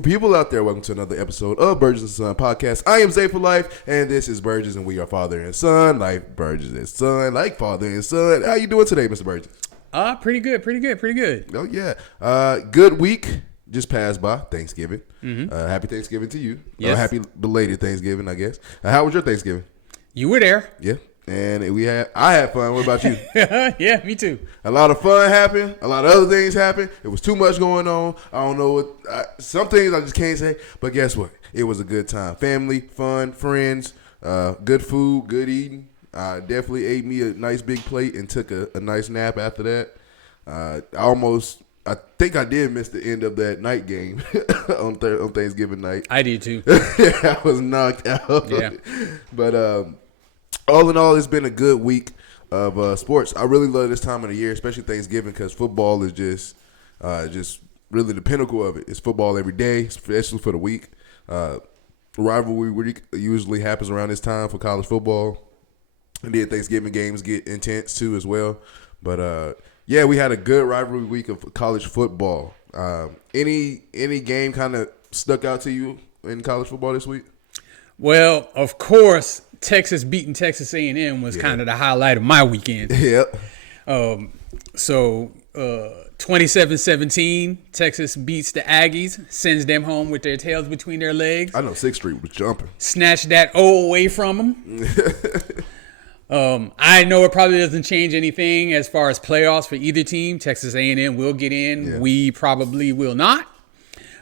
beautiful people out there. Welcome to another episode of Burgess&son podcast. I am Zay for life, and this is Burgess, and we are father and son, like Burgess and son, like father and son. How you doing today, Mr. Burgess? Pretty good. Oh, yeah. Good week just passed by, Thanksgiving. Mm-hmm. Happy Thanksgiving to you. Yes. Happy belated Thanksgiving, I guess. How was your Thanksgiving? You were there. Yeah. And I had fun. What about you? Yeah, me too. A lot of fun happened. A lot of other things happened. It was too much going on. I don't know what. Some things I just can't say. But guess what? It was a good time. Family, fun, friends, good food, good eating. I definitely ate me a nice big plate and took a nice nap after that. I think I did miss the end of that night game on Thanksgiving night. I did too. I was knocked out. Yeah. But all in all, it's been a good week of sports. I really love this time of the year, especially Thanksgiving, because football is just really the pinnacle of it. It's football every day, especially for the week. Rivalry week usually happens around this time for college football, and then Thanksgiving games get intense too as well. But yeah, we had a good rivalry week of college football. Any game kind of stuck out to you in college football this week? Well, of course, Texas beating Texas A&M was kind of the highlight of my weekend. Yep. So 27-17, Texas beats the Aggies, sends them home with their tails between their legs. I know 6th Street was jumping. Snatched that O away from them. I know it probably doesn't change anything as far as playoffs for either team. Texas A&M will get in. Yeah. We probably will not.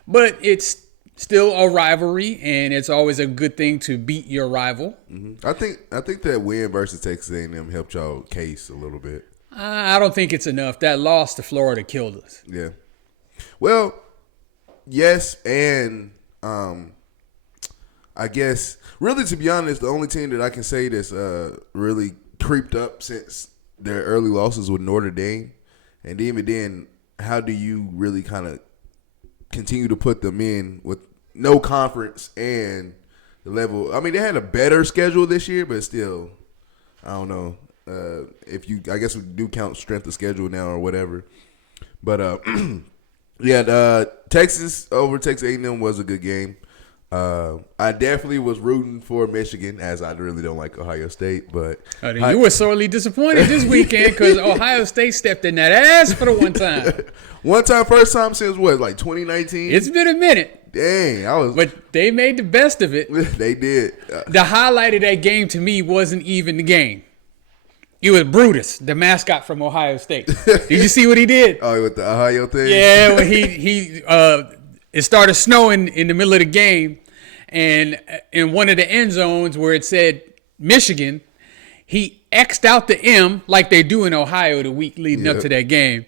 But it's still a rivalry, and it's always a good thing to beat your rival. Mm-hmm. I think that win versus Texas A&M helped y'all case a little bit. I don't think it's enough. That loss to Florida killed us. Yeah. Well, yes, and I guess really, to be honest, the only team that I can say that's really creeped up since their early losses with Notre Dame, and even then, how do you really kind of continue to put them in with no conference and the level? I mean, they had a better schedule this year, but still, I don't know. I guess we do count strength of schedule now or whatever. But yeah, Texas over Texas A&M was a good game. I definitely was rooting for Michigan, as I really don't like Ohio State. But you were sorely disappointed this weekend because Ohio State stepped in that ass for the one time. First time since what, like 2019? It's been a minute. Dang, But they made the best of it. They did. The highlight of that game to me wasn't even the game. It was Brutus, the mascot from Ohio State. Did you see what he did? Oh, with the Ohio thing? Yeah, when it started snowing in the middle of the game, and in one of the end zones where it said Michigan, he X'd out the M like they do in Ohio the week leading up to that game.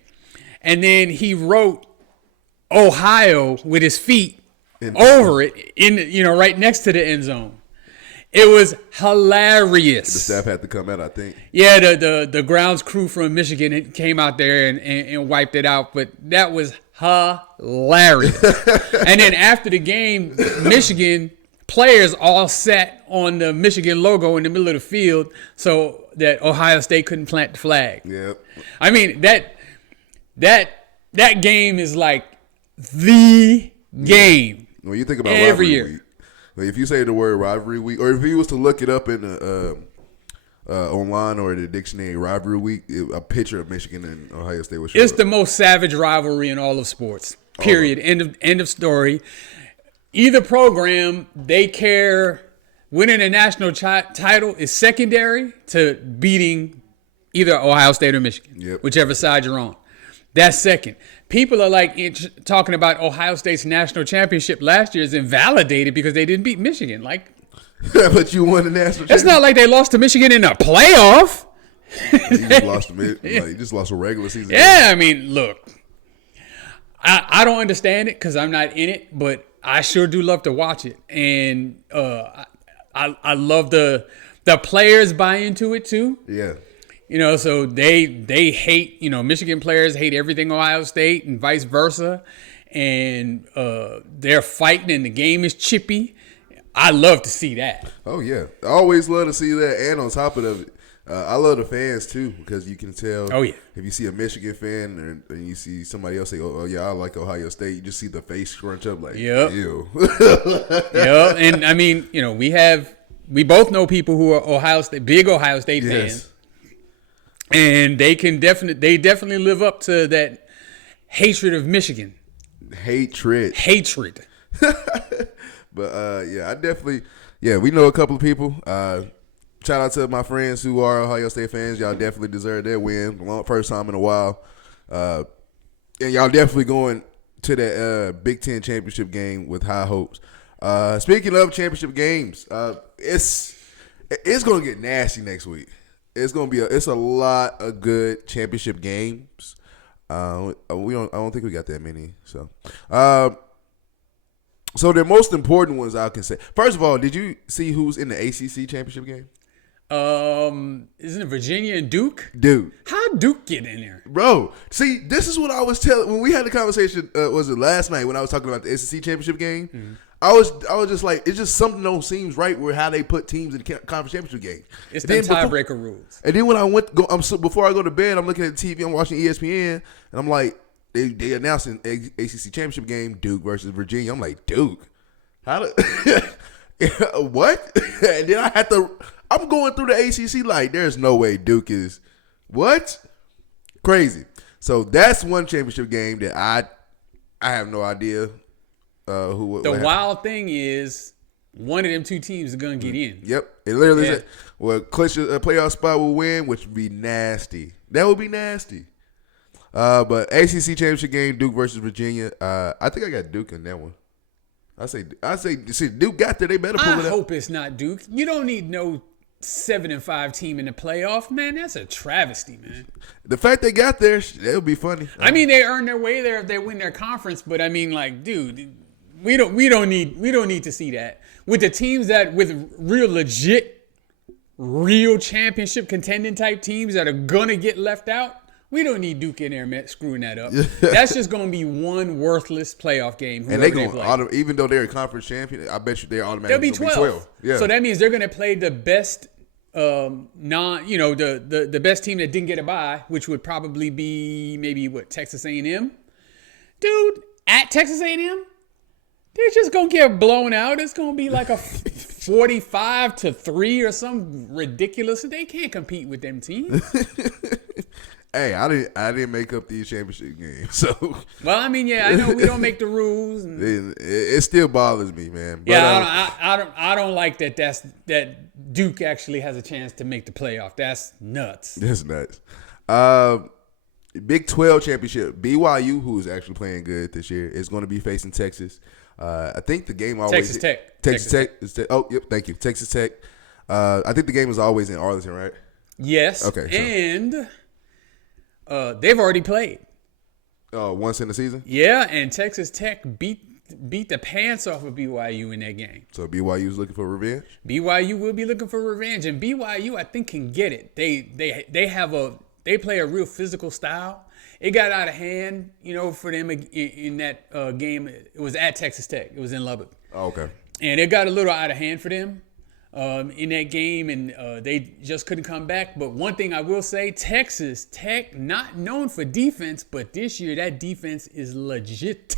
And then he wrote Ohio with his feet over it, right next to the end zone. It was hilarious. The staff had to come out, I think. Yeah, the grounds crew from Michigan came out there and wiped it out, but that was hilarious. And then after the game, Michigan players all sat on the Michigan logo in the middle of the field so that Ohio State couldn't plant the flag. Yep. I mean, that game is like the game. When you think about every year. Week, if you say the word rivalry week, or if you was to look it up in the online or the dictionary, rivalry week, a picture of Michigan and Ohio State would show It's up. the most savage rivalry in all of sports. Period. End of story. Either program, they care. Winning a national title is secondary to beating either Ohio State or Michigan, whichever side you're on. That's second. People are talking about Ohio State's national championship last year is invalidated because they didn't beat Michigan. But you won the national championship. It's not like they lost to Michigan in a playoff. You just lost you just lost a regular season. Yeah, game. I mean, look, I don't understand it because I'm not in it, but I sure do love to watch it, and I love the players buy into it too. Yeah. So they hate, Michigan players hate everything Ohio State and vice versa. And they're fighting and the game is chippy. I love to see that. Oh, yeah. I always love to see that. And on top of it, I love the fans too because you can tell. Oh, yeah. If you see a Michigan fan and you see somebody else say, "Oh yeah, I like Ohio State," you just see the face scrunch up like, Yep. Ew. Yeah, and I mean, we both know people who are big Ohio State fans, and they definitely live up to that hatred of Michigan. Hatred. But yeah, I definitely, we know a couple of people. Shout out to my friends who are Ohio State fans. Y'all definitely deserve that win. First time in a while. And y'all definitely going to that Big Ten championship game with high hopes. Speaking of championship games, it's going to get nasty next week. It's going to be it's a lot of good championship games. I don't think we got that many. So the most important ones I can say. First of all, did you see who's in the ACC championship game? Isn't it Virginia and Duke? Dude. How'd Duke get in there? Bro, see, this is what I was telling when we had the conversation, was it last night when I was talking about the SEC championship game? Mm-hmm. I was just like, it's just something that don't seems right with how they put teams in the conference championship game. It's the tiebreaker rules. And then when I before I go to bed, I'm looking at the TV, I'm watching ESPN, and I'm like, they announced an ACC championship game, Duke versus Virginia. I'm like, Duke? How what? And then I'm going through the ACC like, there's no way Duke is what? Crazy. So that's one championship game that I have no idea who. The wild thing is, one of them two teams is gonna get in. Yep, it literally said, clinch a playoff spot will win, which would be nasty. That would be nasty. But ACC championship game, Duke versus Virginia. I think I got Duke in that one. I say, see, Duke got there. They better pull it up. I hope it's not Duke. You don't need no 7-5 team in the playoff, man. That's a travesty, man. The fact they got there, that'll be funny. I mean, they earn their way there if they win their conference, but I mean, like, dude, we don't need to see that with the teams that with real championship contending type teams that are gonna get left out. We don't need Duke in there screwing that up. That's just going to be one worthless playoff game. And they're going even though they're a conference champion, I bet you they're automatically they'll be 12. Yeah. So that means they're going to play the best the best team that didn't get a bye, which would probably be maybe Texas A&M. Dude, at Texas A&M, they're just going to get blown out. It's going to be like a 45-3 or something ridiculous. They can't compete with them teams. Hey, I didn't make up these championship games, so. Well, I mean, I know we don't make the rules. And, it still bothers me, man. But, I don't like that Duke actually has a chance to make the playoff. That's nuts. That's nuts. Big 12 championship. BYU, who is actually playing good this year, is going to be facing Texas. I think the game always Texas Tech. Oh, yep. Thank you, Texas Tech. I think the game is always in Arlington, right? Yes. Okay. Sure. And. They've already played. Once in the season? Yeah, and Texas Tech beat the pants off of BYU in that game. So BYU's looking for revenge? BYU will be looking for revenge, and BYU I think can get it. They play a real physical style. It got out of hand, for them in that game. It was at Texas Tech. It was in Lubbock. Oh, okay. And it got a little out of hand for them. In that game, and they just couldn't come back. But one thing I will say, Texas Tech, not known for defense, but this year that defense is legit.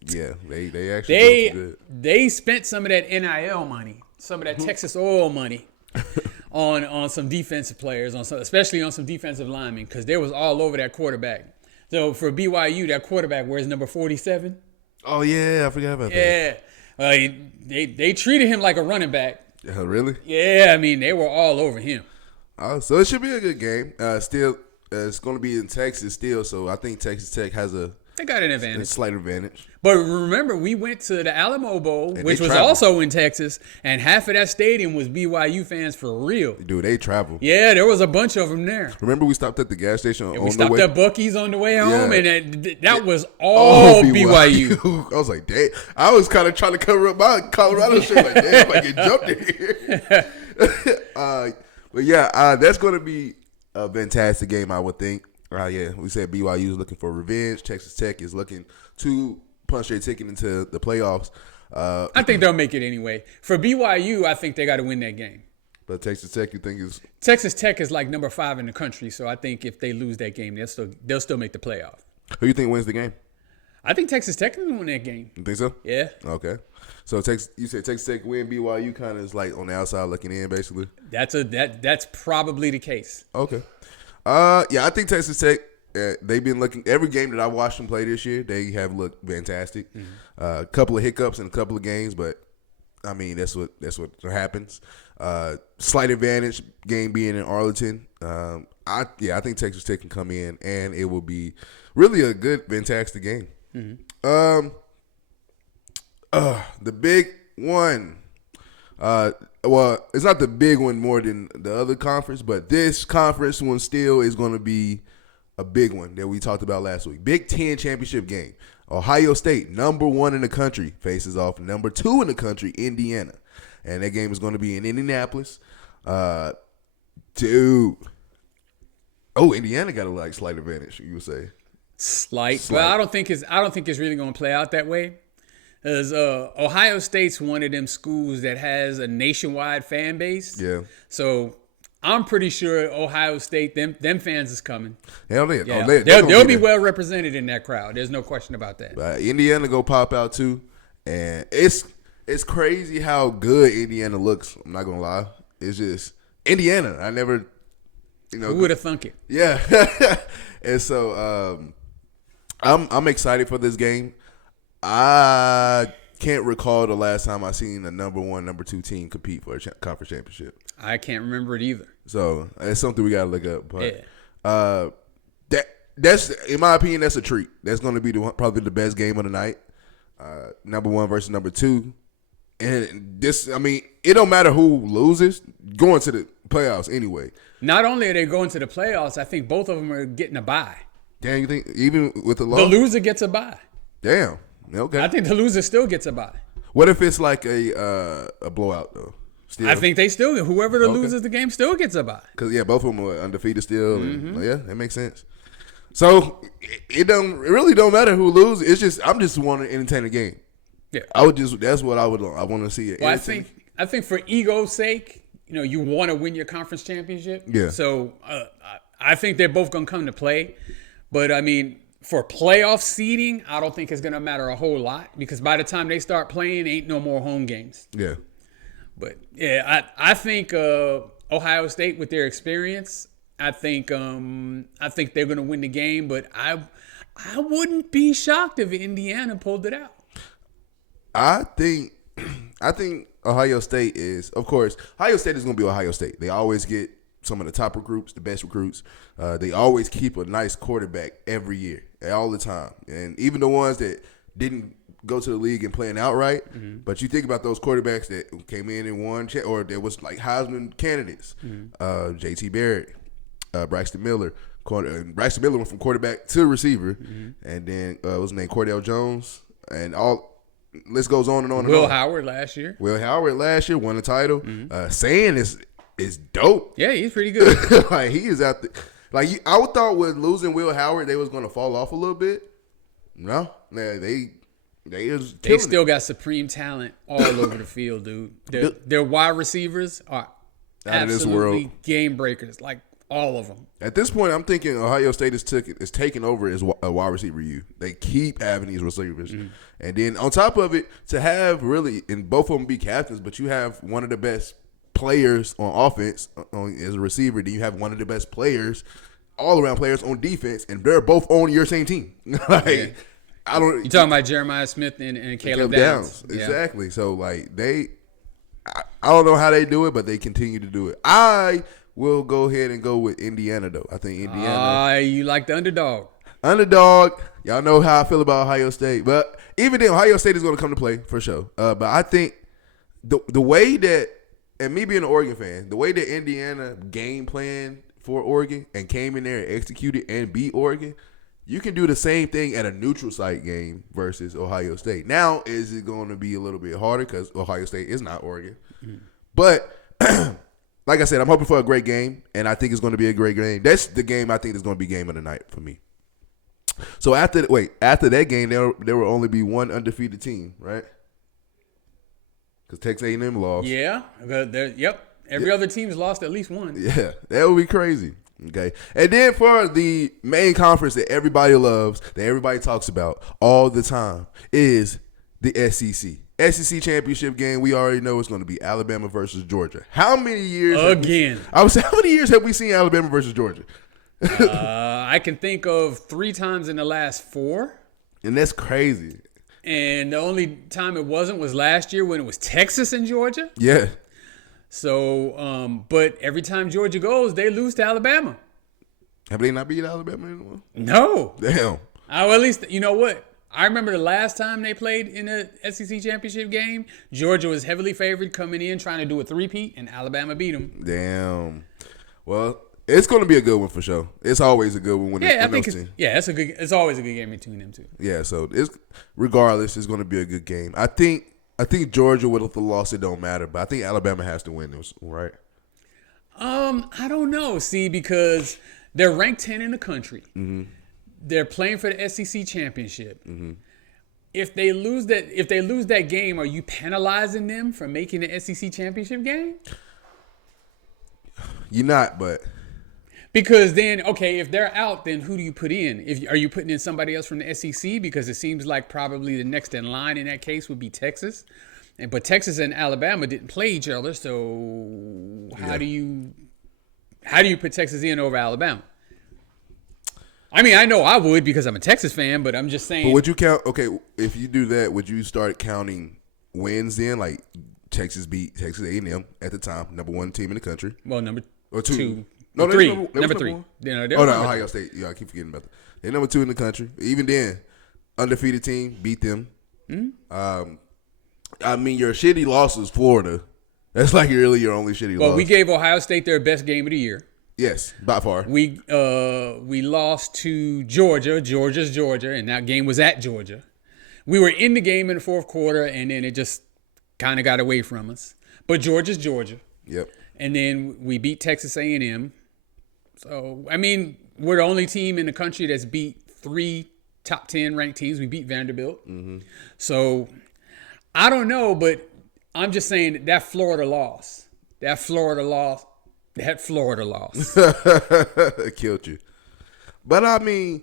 Yeah, they actually good. They spent some of that NIL money, some of that Texas oil money on some defensive players, especially on some defensive linemen, because they was all over that quarterback. So for BYU, that quarterback wears number 47. Oh yeah, I forgot about that. Yeah, they treated him like a running back. Yeah, really? Yeah, I mean, they were all over him. So it should be a good game. Still, it's going to be in Texas still, so I think Texas Tech has they got an advantage. A slight advantage. But remember, we went to the Alamo Bowl, which was also in Texas, and half of that stadium was BYU fans for real. Dude, they traveled. Yeah, there was a bunch of them there. Remember we stopped at the gas station on the way? We stopped at Buc-ee's on the way home, and that was all BYU. I was like, damn. I was kind of trying to cover up my Colorado shit. Like, damn, I get jumped in here. But yeah, that's going to be a fantastic game, I would think. We said BYU is looking for revenge. Texas Tech is looking to punch their ticket into the playoffs. I think they'll make it anyway. For BYU, I think they got to win that game. But Texas Tech, you think is Texas Tech is like number 5 in the country, so I think if they lose that game, they'll still make the playoff. who you think wins the game? I think Texas Tech can win that game. You think so? Yeah. Okay. So you said Texas Tech win, BYU kind of is like on the outside looking in, basically. That's probably the case. Okay. Yeah, I think Texas Tech. They've been looking every game that I watched them play this year. They have looked fantastic. A couple of hiccups in a couple of games, but I mean that's what happens. Slight advantage game being in Arlington. I think Texas Tech can come in and it will be really a good, fantastic game. The big one. Well, it's not the big one more than the other conference, but this conference one still is going to be a big one that we talked about last week. Big Ten championship game. Ohio State, number 1 in the country, faces off number 2 in the country, Indiana. And that game is going to be in Indianapolis. Dude. Oh, Indiana got a slight advantage, you would say. Slight. Well, I don't think it's really going to play out that way. Because Ohio State's one of them schools that has a nationwide fan base. Yeah. So I'm pretty sure Ohio State, them fans is coming. Hell yeah. Yeah. They'll they'll be well represented in that crowd. There's no question about that. Indiana go pop out too. And it's crazy how good Indiana looks. I'm not going to lie. It's just Indiana. I never, Who would have thunk it? Yeah. And so I'm excited for this game. I can't recall the last time I seen a number 1, number 2 team compete for a conference championship. I can't remember it either. So it's something we gotta look up. But that's in my opinion, that's a treat. That's going to be probably the best game of the night. Number 1 versus number 2, and this, I mean, it don't matter who loses, going to the playoffs anyway. Not only are they going to the playoffs, I think both of them are getting a bye. Damn, you think even with the loss, the loser gets a bye? Damn. Okay. I think the loser still gets a bye. What if it's like a blowout though? Still? I think they still, whoever loses the game still gets a bye. Because both of them are undefeated still. And, that makes sense. So it really don't matter who loses. It's just I'm just want to entertain the game. Yeah, that's what I want to see. Well, I think for ego's sake, you want to win your conference championship. Yeah. So I think they're both gonna come to play, but I mean, for playoff seeding, I don't think it's going to matter a whole lot because by the time they start playing, ain't no more home games. Yeah. But, yeah, I think Ohio State, with their experience, I think they're going to win the game, but I wouldn't be shocked if Indiana pulled it out. I think Ohio State is, of course, Ohio State is going to be Ohio State. They always get some of the top recruits, the best recruits. They always keep a nice quarterback every year, all the time. And even the ones that didn't go to the league and playing outright, but you think about those quarterbacks that came in and won, or there was like Heisman candidates, J.T. Barrett, Braxton Miller. Braxton Miller went from quarterback to receiver, and then what was his name, Cordell Jones, and all. List goes on and on. Will Howard last year won the title. Saying is dope. Yeah, he's pretty good. Like he is out there. Like I thought with losing Will Howard, they was going to fall off a little bit. No, they still got supreme talent all over the field, dude. Their wide receivers are out of this absolutely world. Game breakers, like all of them. At this point, I'm thinking Ohio State is taking over as a wide receiver. They keep having these receivers, and then on top of it, to have really, and both of them be captains, but you have one of the best players on offense as a receiver, then you have one of the best players, all around players on defense, and they're both on your same team. I don't. You talking about Jeremiah Smith and Caleb Downs? Yeah. Exactly. So like I don't know how they do it, but they continue to do it. I will go ahead and go with Indiana though. I think Indiana. You like the underdog. Underdog. Y'all know how I feel about Ohio State, but even then, Ohio State is going to come to play for sure. But I think the way that. And me being an Oregon fan, the way that Indiana game planned for Oregon and came in there and executed and beat Oregon, you can do the same thing at a neutral site game versus Ohio State. Now, is it going to be a little bit harder because Ohio State is not Oregon? But like I said, I'm hoping for a great game, and I think it's going to be a great game. That's the game I think is going to be game of the night for me. So after that game, there will only be one undefeated team, right? Because Texas A&M lost. Yeah. Yep. Every other team's lost at least one. Yeah, that would be crazy. Okay. And then for the main conference that everybody loves, that everybody talks about all the time, is the SEC. SEC championship game, we already know it's going to be Alabama versus Georgia. How many years? I would say, how many years have we seen Alabama versus Georgia? I can think of 3 times in the last 4. And that's crazy. And the only time it wasn't was last year when it was Texas and Georgia. Yeah. So, but every time Georgia goes, they lose to Alabama. Have they not beat Alabama anymore? No. Damn. At least, you know what? I remember the last time they played in the SEC championship game, Georgia was heavily favored coming in, trying to do a three-peat, and Alabama beat them. Damn. Well, it's going to be a good one for sure. It's always a good one when I think it's always a good game between them two. Yeah, so regardless, it's going to be a good game. I think Georgia with the loss, it don't matter, but I think Alabama has to win this, right? I don't know. See, because they're ranked 10 in the country. Mm-hmm. They're playing for the SEC championship. Mm-hmm. If they lose that game, are you penalizing them for making the SEC championship game? You're not, but because then, okay, if they're out, then who do you put in? Are you putting in somebody else from the SEC? Because it seems like probably the next in line in that case would be Texas, but Texas and Alabama didn't play each other. So how do you put Texas in over Alabama? I mean, I know I would because I'm a Texas fan, but I'm just saying. But would you count? Okay, if you do that, would you start counting wins then? Like Texas beat Texas A&M at the time, number 1 team in the country. Well, number or two. No, three. Number 3. Ohio State. Yeah, I keep forgetting about that. They're number 2 in the country. Even then, undefeated team beat them. Mm-hmm. I mean, your shitty loss is Florida. That's like really your only shitty loss. Well, we gave Ohio State their best game of the year. Yes, by far. We lost to Georgia. Georgia's Georgia, and that game was at Georgia. We were in the game in the fourth quarter, and then it just kind of got away from us. But Georgia's Georgia. Yep. And then we beat Texas A&M. So, I mean, we're the only team in the country that's beat 3 top 10 ranked teams. We beat Vanderbilt. Mm-hmm. So, I don't know, but I'm just saying that Florida loss. It killed you. But I mean,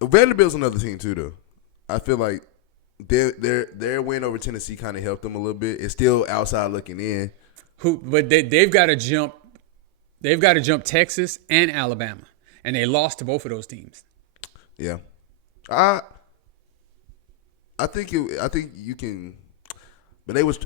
Vanderbilt's another team too, though. I feel like their win over Tennessee kind of helped them a little bit. It's still outside looking in. But they've got to jump. They've got to jump Texas and Alabama, and they lost to both of those teams. Yeah, I think you can, but they was.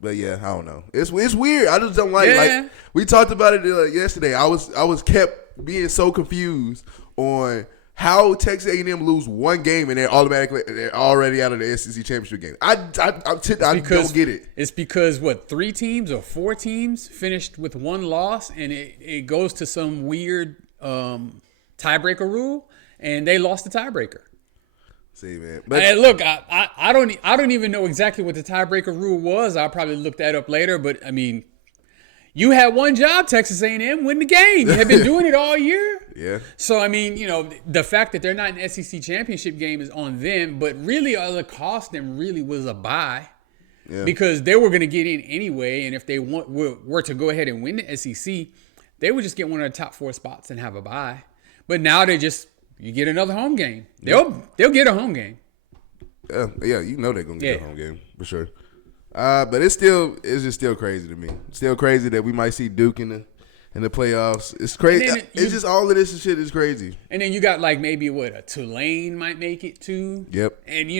But yeah, I don't know. It's weird. I just don't like we talked about it yesterday. I was kept being so confused on how Texas A&M lose one game and they're already out of the SEC championship game. I don't get it. It's because 3 teams or 4 teams finished with 1 loss, and it goes to some weird tiebreaker rule, and they lost the tiebreaker. See, man. But look, I don't even know exactly what the tiebreaker rule was. I'll probably look that up later. But I mean, you had one job, Texas A&M, win the game. You have been doing it all year. Yeah. So I mean, the fact that they're not in the SEC championship game is on them. But really, all it cost them really was a bye, because they were going to get in anyway. And if they were to go ahead and win the SEC, they would just get one of the top 4 spots and have a bye. But now you get another home game. They'll get a home game. Yeah, they're gonna get a home game for sure. But it's just still crazy to me. It's still crazy that we might see Duke in the playoffs. It's crazy. It's just all of this shit is crazy. And then you got like maybe a Tulane might make it too. Yep. And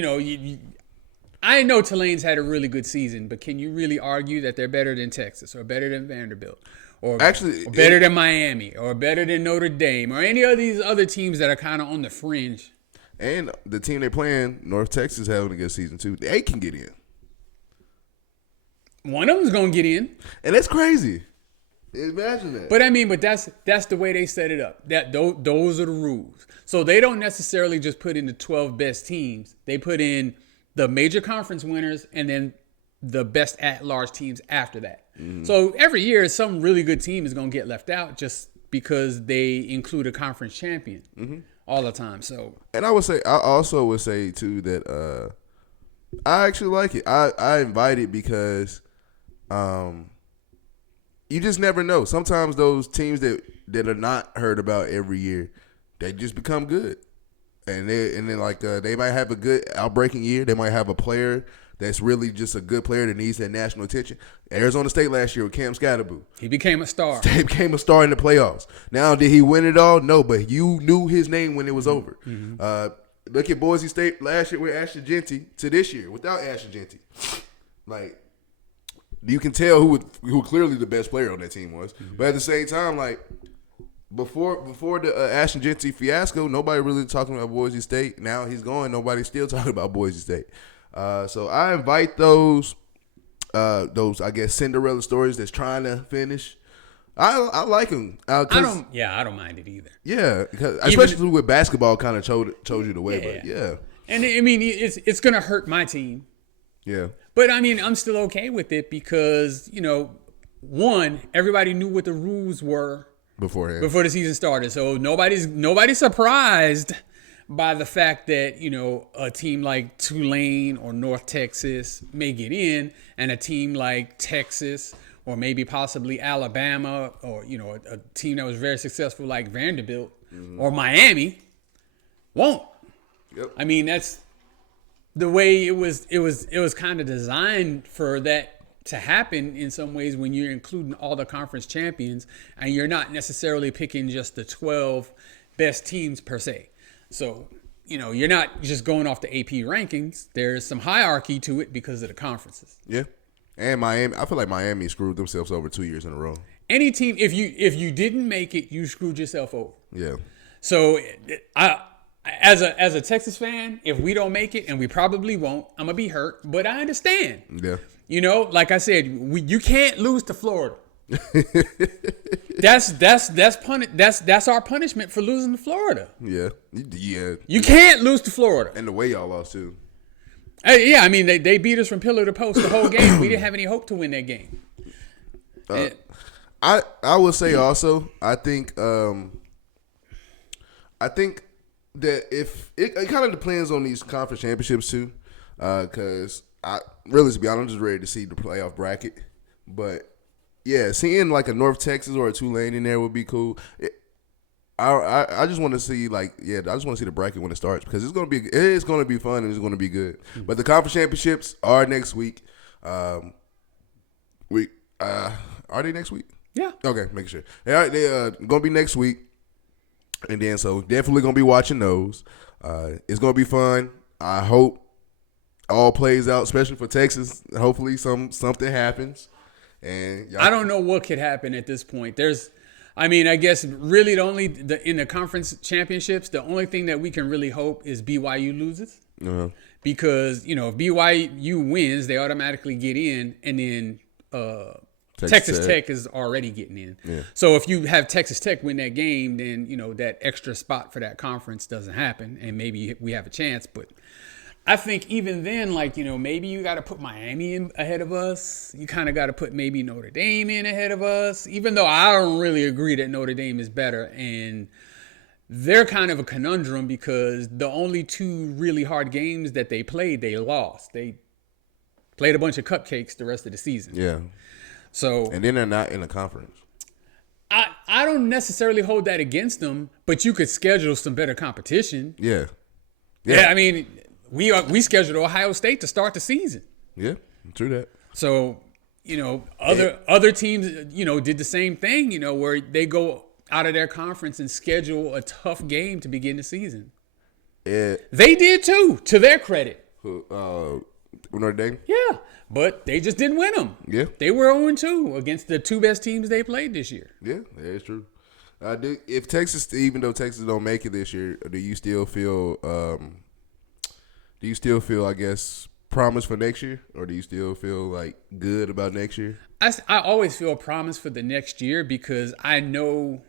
I know Tulane's had a really good season, but can you really argue that they're better than Texas or better than Vanderbilt? Or better than Miami, or better than Notre Dame, or any of these other teams that are kind of on the fringe. And the team they're playing, North Texas, having a good season too. They can get in. One of them's gonna get in, and that's crazy. Imagine that. But that's the way they set it up. Those are the rules. So they don't necessarily just put in the 12 best teams. They put in the major conference winners and then the best at-large teams after that. Mm-hmm. So every year, some really good team is going to get left out just because they include a conference champion all the time. So, and I also would say too that I actually like it. I invite it because you just never know. Sometimes those teams that are not heard about every year, they just become good. And then they might have a good outbreaking year. They might have a player that's really just a good player that needs that national attention. Arizona State last year with Cam Scatterboo. He became a star. He became a star in the playoffs. Now, did he win it all? No, but you knew his name when it was over. Mm-hmm. Look at Boise State last year with Ashton Jeanty to this year without Ashton Jeanty. Like, you can tell who clearly the best player on that team was. Mm-hmm. But at the same time, like, before the Ashton Jeanty fiasco, nobody really talking about Boise State. Now he's going. Nobody's still talking about Boise State. So I invite those I guess Cinderella stories that's trying to finish. I like them. I don't mind it either. Yeah, especially with basketball, kind of chose you the way. Yeah. But yeah, and I mean it's gonna hurt my team. Yeah, but I mean I'm still okay with it because one, everybody knew what the rules were before the season started, so nobody's surprised by the fact that a team like Tulane or North Texas may get in, and a team like Texas or maybe possibly Alabama or a team that was very successful like Vanderbilt or Miami won't. Yep. I mean that's the way it was kind of designed for that to happen in some ways when you're including all the conference champions and you're not necessarily picking just the 12 best teams per se. So, you're not just going off the AP rankings. There's some hierarchy to it because of the conferences. Yeah. And Miami, I feel like Miami screwed themselves over 2 years in a row. Any team, if you didn't make it, you screwed yourself over. Yeah. So, as a Texas fan, if we don't make it, and we probably won't, I'm gonna be hurt. But I understand. Yeah. Like I said, you can't lose to Florida. That's our punishment for losing to Florida. Yeah. You can't lose to Florida. And the way y'all lost too. Yeah, I mean they beat us from pillar to post the whole game. We didn't have any hope to win that game. I would say also I think that if it kind of depends on these conference championships too, because to be honest, I'm just ready to see the playoff bracket, but. Yeah, seeing like a North Texas or a Tulane in there would be cool. I just want to see I just want to see the bracket when it starts because it's gonna be fun and it's gonna be good. Mm-hmm. But the conference championships are next week. Are they next week? Yeah. Okay, making sure. They're gonna be next week, and then so definitely gonna be watching those. It's gonna be fun. I hope all plays out, especially for Texas. Hopefully something happens. And I don't know what could happen at this point. I guess really in the conference championships, the only thing that we can really hope is BYU loses. Uh-huh. Because, if BYU wins, they automatically get in, and then Texas Tech is already getting in. Yeah. So if you have Texas Tech win that game, then, that extra spot for that conference doesn't happen, and maybe we have a chance, but I think even then, maybe you got to put Miami in ahead of us. You kind of got to put maybe Notre Dame in ahead of us, even though I don't really agree that Notre Dame is better. And they're kind of a conundrum because the only two really hard games that they played, they lost. They played a bunch of cupcakes the rest of the season. Yeah. So and then they're not in a conference. I don't necessarily hold that against them, but you could schedule some better competition. Yeah. Yeah, I mean, we scheduled Ohio State to start the season. Yeah, true that. So, other teams, did the same thing, where they go out of their conference and schedule a tough game to begin the season. They did too, to their credit. Notre Dame? Yeah, but they just didn't win them. Yeah. They were 0-2 against the two best teams they played this year. Yeah, that is true. If Texas, even though Texas don't make it this year, do you still feel, I guess, promise for next year? Or do you still feel good about next year? I always feel promise for the next year because I know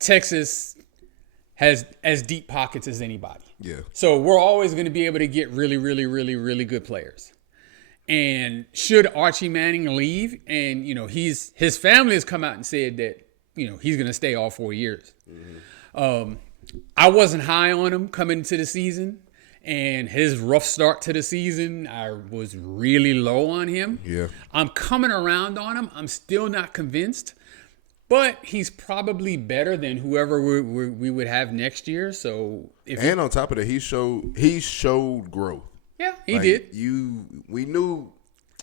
Texas has as deep pockets as anybody. Yeah. So we're always going to be able to get really, really, really, really good players. And should Archie Manning leave, and his family has come out and said that he's going to stay all 4 years. Mm-hmm. I wasn't high on him coming into the season, And his rough start to the season, I was really low on him. Yeah. I'm coming around on him. I'm still not convinced. But he's probably better than whoever we would have next year. So and on top of that, he showed growth. Yeah, he did. We knew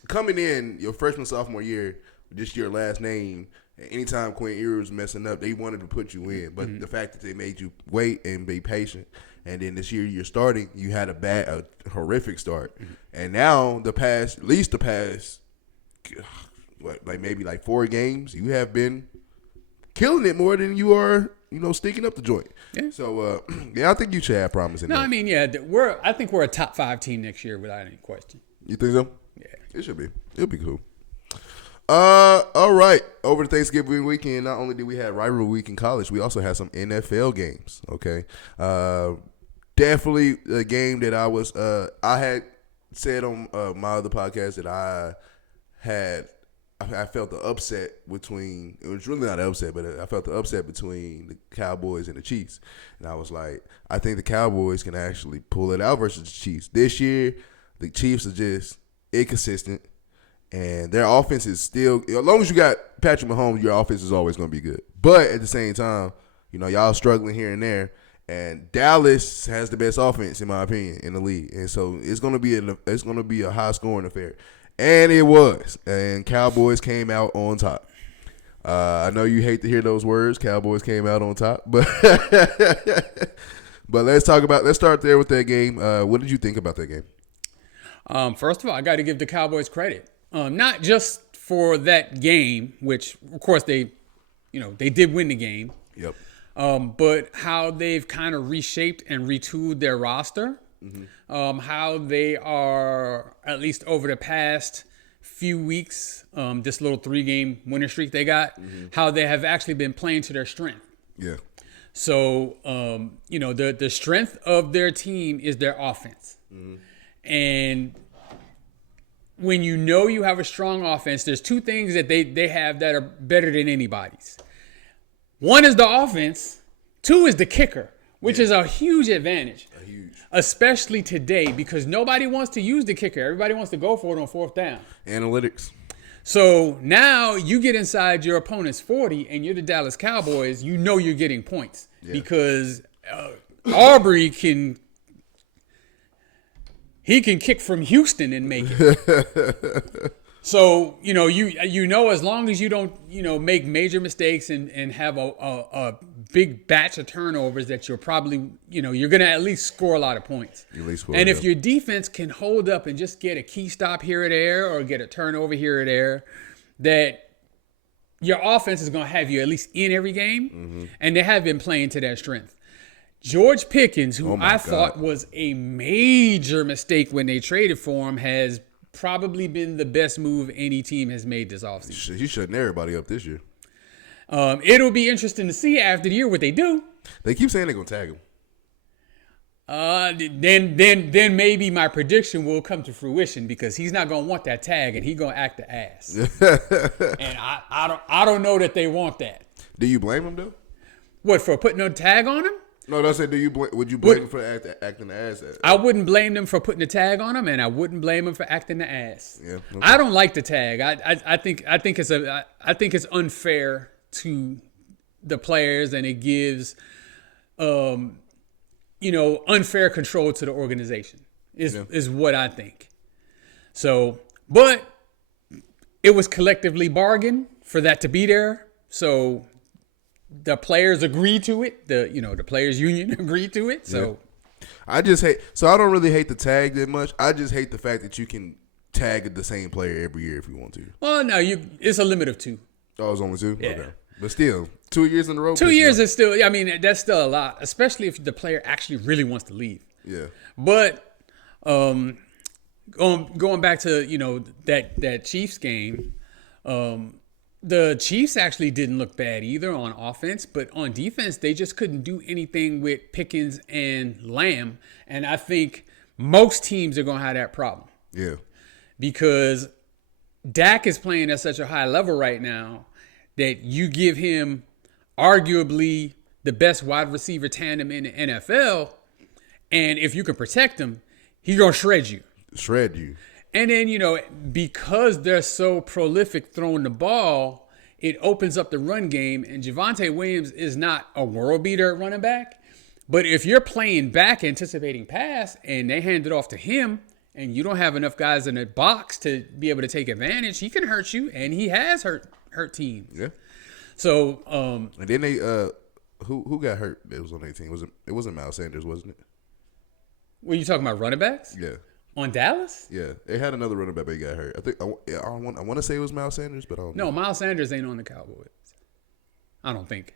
coming in your freshman sophomore year, just your last name. Anytime Quinn Ewers was messing up, they wanted to put you in. But the fact that they made you wait and be patient, and then this year you're starting, you had a horrific start, and now the past maybe 4 games, you have been killing it more than you are, sticking up the joint. Yeah. So, I think you should have promise in there. I mean, I think we're a top 5 team next year without any question. You think so? Yeah. It should be. It'll be cool. All right. Over the Thanksgiving weekend, not only did we have rivalry week in college, we also had some NFL games. Okay. Definitely a game that I had said on my other podcast that I felt the upset between, it was really not an upset, but I felt the upset between the Cowboys and the Chiefs. And I was like, I think the Cowboys can actually pull it out versus the Chiefs. This year, the Chiefs are just inconsistent, and their offense is still, as long as you got Patrick Mahomes, your offense is always going to be good. But at the same time, y'all struggling here and there, and Dallas has the best offense, in my opinion, in the league. And so it's going to be a high-scoring affair. And it was. And Cowboys came out on top. I know you hate to hear those words. Cowboys came out on top. But let's start there with that game. What did you think about that game? First of all, I got to give the Cowboys credit. Not just for that game, which, of course, they did win the game. Yep. But how they've kind of reshaped and retooled their roster. Mm-hmm. How they are, at least over the past few weeks, this little 3-game winning streak they got, how they have actually been playing to their strength. Yeah. So, the strength of their team is their offense. Mm-hmm. And when you have a strong offense, there's 2 things that they have that are better than anybody's. 1 is the offense. 2 is the kicker, which is a huge advantage. Especially today, because nobody wants to use the kicker. Everybody wants to go for it on 4th down. Analytics. So now you get inside your opponent's 40 and you're the Dallas Cowboys, you're getting points. Yeah. Because Aubrey can kick from Houston and make it. So, as long as you don't, make major mistakes and have a big batch of turnovers that you're probably, you're going to at least score a lot of points. And if your defense can hold up and just get a key stop here or there or get a turnover here or there, that your offense is going to have you at least in every game. Mm-hmm. And they have been playing to their strength. George Pickens, who I thought was a major mistake when they traded for him, has probably been the best move any team has made this offseason. He's shutting everybody up this year. It'll be interesting to see after the year what they do. They keep saying they're gonna tag him. Then maybe my prediction will come to fruition, because he's not gonna want that tag and he's gonna act the ass. And I don't know that they want that. Do you blame him though? What, for putting a tag on him? No, I said, would you blame him for acting the ass? I wouldn't blame them for putting the tag on him, and I wouldn't blame him for acting the ass. Yeah, okay. I don't like the tag. I think it's unfair to the players, and it gives unfair control to the organization. Is what I think. So, but it was collectively bargained for that to be there. So the players agreed to it. The players union agreed to it. So I don't really hate the tag that much. I just hate the fact that you can tag the same player every year if you want to. Well, no, it's a limit of 2. Oh, it's only 2? Yeah. Okay. But still, 2 years in a row. 2 years is still, that's still a lot, especially if the player actually really wants to leave. Yeah. But going back to, that Chiefs game, the Chiefs actually didn't look bad either on offense, but on defense, they just couldn't do anything with Pickens and Lamb. And I think most teams are going to have that problem. Yeah. Because Dak is playing at such a high level right now that you give him arguably the best wide receiver tandem in the NFL, And if you can protect him, he's going to shred you. Shred you. And then, because they're so prolific throwing the ball, it opens up the run game. And Javonte Williams is not a world beater at running back. But if you're playing back, anticipating pass, and they hand it off to him, and you don't have enough guys in the box to be able to take advantage, he can hurt you. And he has hurt teams. Yeah. So, and then they, who got hurt that was on their team? It wasn't Miles Sanders, wasn't it? Were you talking about running backs? Yeah. On Dallas? Yeah, they had another running back that got hurt. I think I want to say it was Miles Sanders, but I don't know. No, Miles Sanders ain't on the Cowboys. I don't think.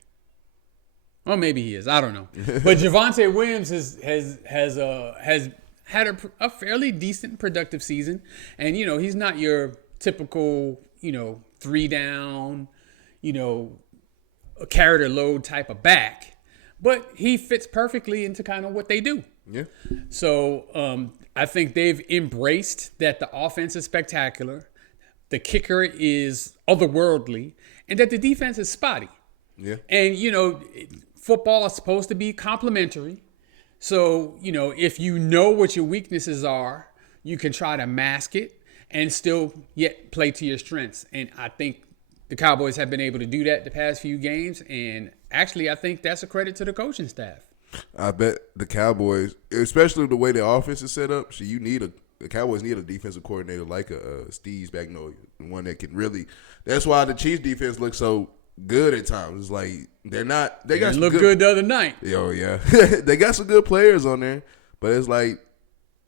Or maybe he is. I don't know. But Javonte Williams has had a fairly decent, productive season, and he's not your typical 3-down, carry the load type of back, but he fits perfectly into kind of what they do. Yeah. So I think they've embraced that the offense is spectacular, the kicker is otherworldly, and that the defense is spotty. Yeah. And, football is supposed to be complementary. So, if you know what your weaknesses are, you can try to mask it and still yet play to your strengths. And I think the Cowboys have been able to do that the past few games. And actually, I think that's a credit to the coaching staff. I bet the Cowboys, especially the way the offense is set up, the Cowboys need a defensive coordinator like a Steve Spagnuolo, one that can really. That's why the Chiefs defense looks so good at times. It's like they got some good the other night. Oh yeah, they got some good players on there, but it's like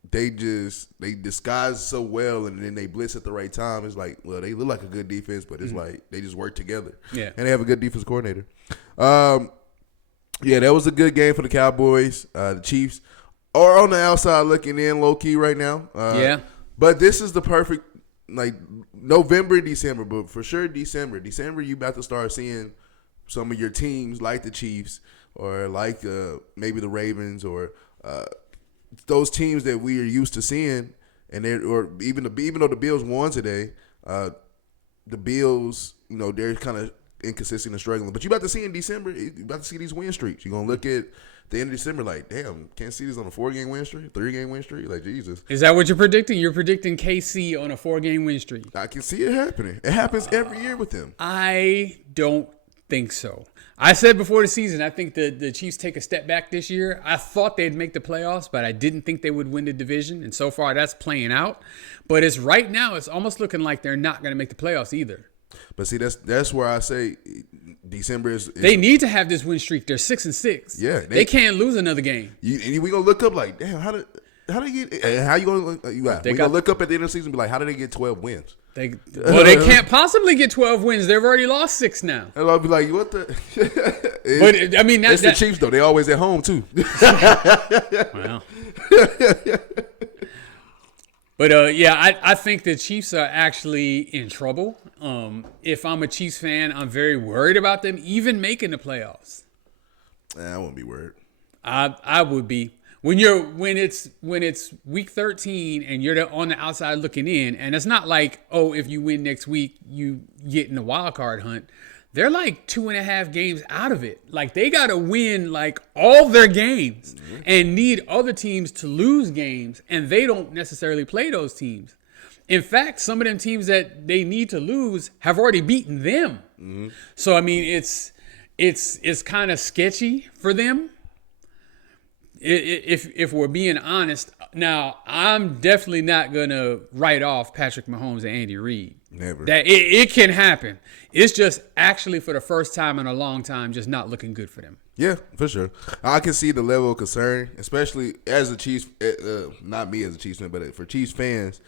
they disguise so well, and then they blitz at the right time. It's like, well, they look like a good defense, but it's like they just work together. Yeah, and they have a good defense coordinator. Yeah, that was a good game for the Cowboys. The Chiefs are on the outside looking in low key right now. Yeah, but this is the perfect November, December, but for sure December, you about to start seeing some of your teams like the Chiefs or like maybe the Ravens or those teams that we are used to seeing, and even though the Bills won today, the Bills, they're kind of inconsistent and struggling. But you about to see in December, you about to see these win streaks. You're gonna look at the end of December like, damn, Kansas City's on a 4-game win streak, 3-game win streak. Like, Jesus. Is that what you're predicting? You're predicting KC on a 4-game win streak. I can see it happening. It happens every year with them. I don't think so. I said before the season, I think the Chiefs take a step back this year. I thought they'd make the playoffs, but I didn't think they would win the division. And so far, that's playing out. But right now, it's almost looking like they're not going to make the playoffs either. But see, that's where I say December is. They need to have this win streak. They're 6-6. Yeah, they can't lose another game. And we gonna look up like, damn, how they get? And how you gonna? We gonna look up at the end of the season and be like, how did they get 12 wins? They can't possibly get 12 wins. They've already lost 6 now. And I'll be like, what the? But I mean, it's the Chiefs though. They always at home too. Well. But, yeah, I think the Chiefs are actually in trouble. If I'm a Chiefs fan, I'm very worried about them even making the playoffs. I wouldn't be worried. I would be. When it's week 13 and you're on the outside looking in, and it's not like, oh, if you win next week, you get in the wild card hunt. They're like 2.5 games out of it. Like, they got to win like all their games and need other teams to lose games, and they don't necessarily play those teams. In fact, some of them teams that they need to lose have already beaten them. Mm-hmm. So, I mean, it's kind of sketchy for them. If we're being honest. Now, I'm definitely not going to write off Patrick Mahomes and Andy Reid. Never. That it can happen. It's just actually for the first time in a long time just not looking good for them. Yeah, for sure. I can see the level of concern, especially as a Chiefs, not me as a Chiefs fan, but for Chiefs fans,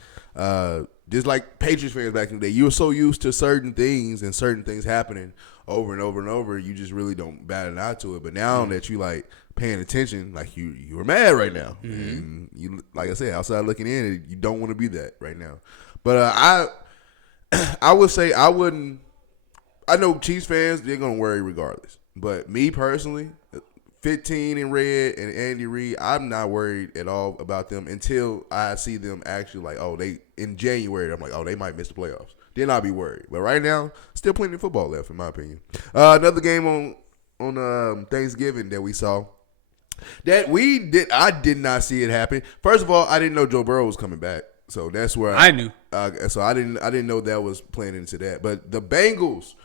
just like Patriots fans back in the day, you were so used to certain things and certain things happening over and over and over, you just really don't bat an eye to it. But now that you like paying attention, like you were mad right now, and you, like I said, outside looking in, you don't want to be that right now. But I would say I wouldn't. I know Chiefs fans, they're gonna worry regardless. But me personally, 15 in red and Andy Reid, I'm not worried at all about them until I see them actually like, they in January. I'm like, they might miss the playoffs. Then I'll be worried. But right now, still plenty of football left, in my opinion. Another game on Thanksgiving that we saw. I did not see it happen. First of all, I didn't know Joe Burrow was coming back, so that's where I knew. So I didn't know that was playing into that. But the Bengals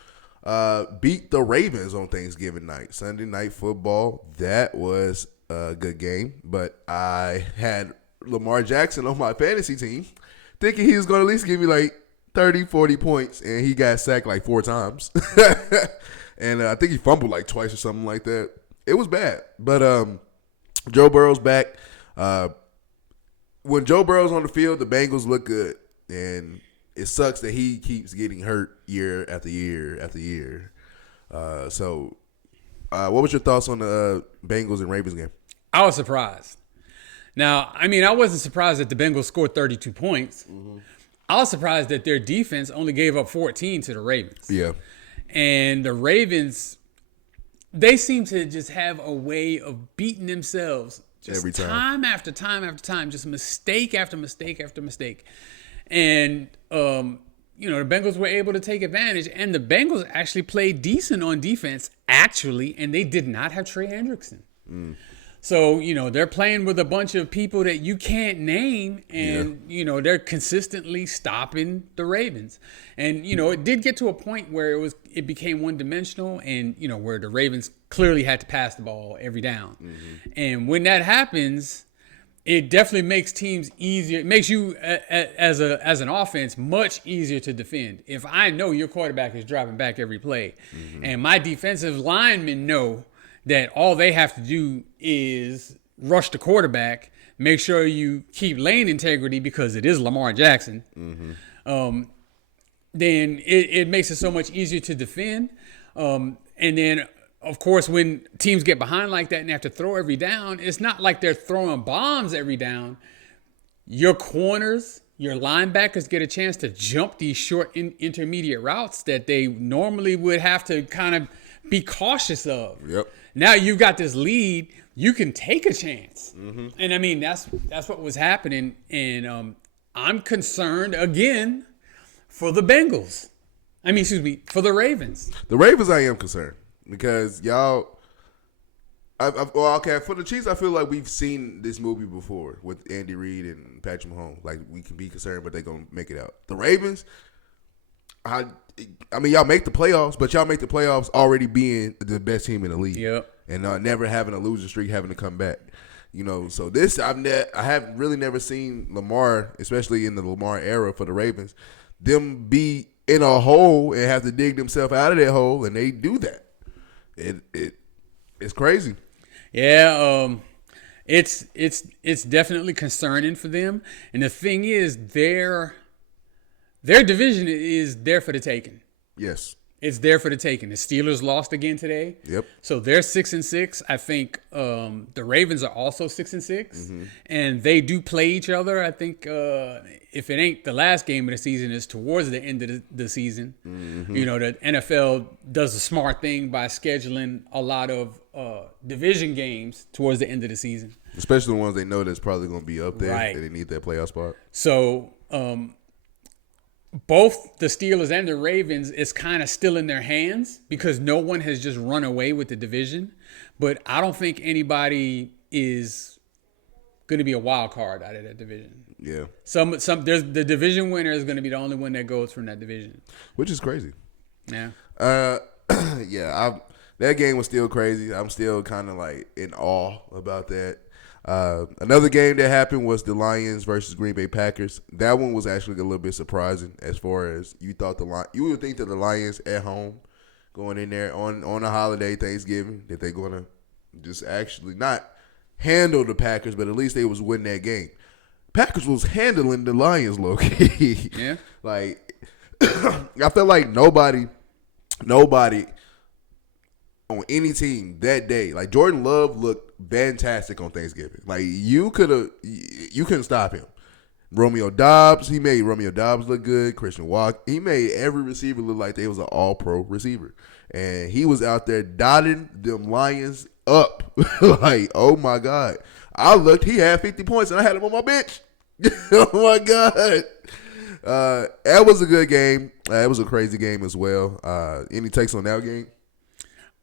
beat the Ravens on Thanksgiving night, Sunday Night Football. That was a good game. But I had Lamar Jackson on my fantasy team, thinking he was going to at least give me like 30, 40 points, and he got sacked like 4 times. And I think he fumbled like twice or something like that. It was bad. But Joe Burrow's back. When Joe Burrow's on the field, the Bengals look good. And it sucks that he keeps getting hurt year after year after year. So what was your thoughts on the Bengals and Ravens game? I was surprised. Now, I mean, I wasn't surprised that the Bengals scored 32 points. Mm-hmm. I was surprised that their defense only gave up 14 to the Ravens. Yeah. And the Ravens, they seem to just have a way of beating themselves just every time after time after time, just mistake after mistake after mistake. And, the Bengals were able to take advantage. And the Bengals actually played decent on defense, actually, and they did not have Trey Hendrickson. Mm. So, they're playing with a bunch of people that you can't name, and, they're consistently stopping the Ravens. And, it did get to a point where it became one-dimensional and, where the Ravens clearly had to pass the ball every down. Mm-hmm. And when that happens, it definitely makes teams easier. It makes you, as an offense, much easier to defend. If I know your quarterback is dropping back every play, mm-hmm. and my defensive linemen know that all they have to do is rush the quarterback, make sure you keep lane integrity because it is Lamar Jackson, mm-hmm. Then it makes it so much easier to defend. And then, of course, when teams get behind like that and have to throw every down, it's not like they're throwing bombs every down. Your corners, your linebackers get a chance to jump these short intermediate routes that they normally would have to kind of be cautious of. Yep. Now you've got this lead, you can take a chance. Mm-hmm. And I mean, that's what was happening. And I'm concerned again for the Bengals. For the Ravens. The Ravens, I am concerned because y'all, for the Chiefs, I feel like we've seen this movie before with Andy Reid and Patrick Mahomes. Like, we can be concerned, but they're going to make it out. The Ravens, y'all make the playoffs, but y'all make the playoffs already being the best team in the league. Yep. And never having a losing streak, having to come back. So this, I have really never seen Lamar, especially in the Lamar era for the Ravens, them be in a hole and have to dig themselves out of that hole, and they do that. It's crazy. Yeah, it's definitely concerning for them. And the thing is, their division is there for the taking. Yes. It's there for the taking. The Steelers lost again today. Yep. So they're 6-6. I think the Ravens are also 6-6, mm-hmm. and they do play each other. I think if it ain't the last game of the season, it's towards the end of the season. Mm-hmm. The NFL does a smart thing by scheduling a lot of division games towards the end of the season, especially the ones they know that's probably going to be up there. Right. That they need that playoff spot. So. Both the Steelers and the Ravens is kind of still in their hands because no one has just run away with the division. But I don't think anybody is going to be a wild card out of that division. Yeah. There's the division winner is going to be the only one that goes from that division. Which is crazy. Yeah. That game was still crazy. I'm still kind of like in awe about that. Another game that happened was the Lions versus Green Bay Packers. That one was actually a little bit surprising as far as you would think that the Lions at home going in there on a holiday, Thanksgiving, that they're going to just actually not handle the Packers, but at least they was winning that game. Packers was handling the Lions low-key. Yeah. Like, I felt like nobody on any team that day. Like, Jordan Love looked fantastic on Thanksgiving. Like, you couldn't stop him. Romeo Dobbs, he made Romeo Dobbs look good. Christian Walker, he made every receiver look like they was an all-pro receiver. And he was out there dotting them Lions up. Like, oh my God. I looked, he had 50 points and I had him on my bench. Oh my God. That was a good game. It was a crazy game as well. Any takes on that game?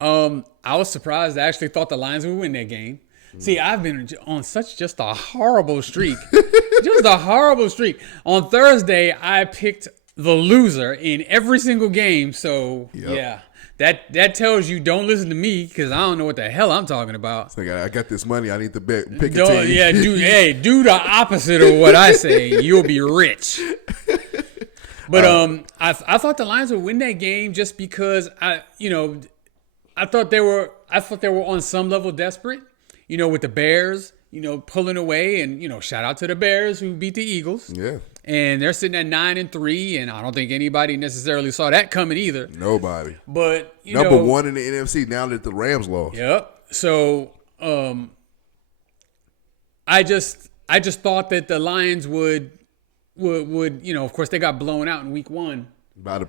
I was surprised. I actually thought the Lions would win that game. See, I've been on just a horrible streak. Just a horrible streak. On Thursday, I picked the loser in every single game. So, yeah. That tells you don't listen to me because I don't know what the hell I'm talking about. So I got this money. I need to pick a team. Yeah, do the opposite of what I say. You'll be rich. But I thought the Lions would win that game just because I thought they were on some level desperate. With the Bears, pulling away, and shout out to the Bears who beat the Eagles. Yeah. And they're sitting at 9-3, and I don't think anybody necessarily saw that coming either. Nobody. But number one in the NFC now that the Rams lost. Yep. So I just thought that the Lions would of course they got blown out in week 1 by the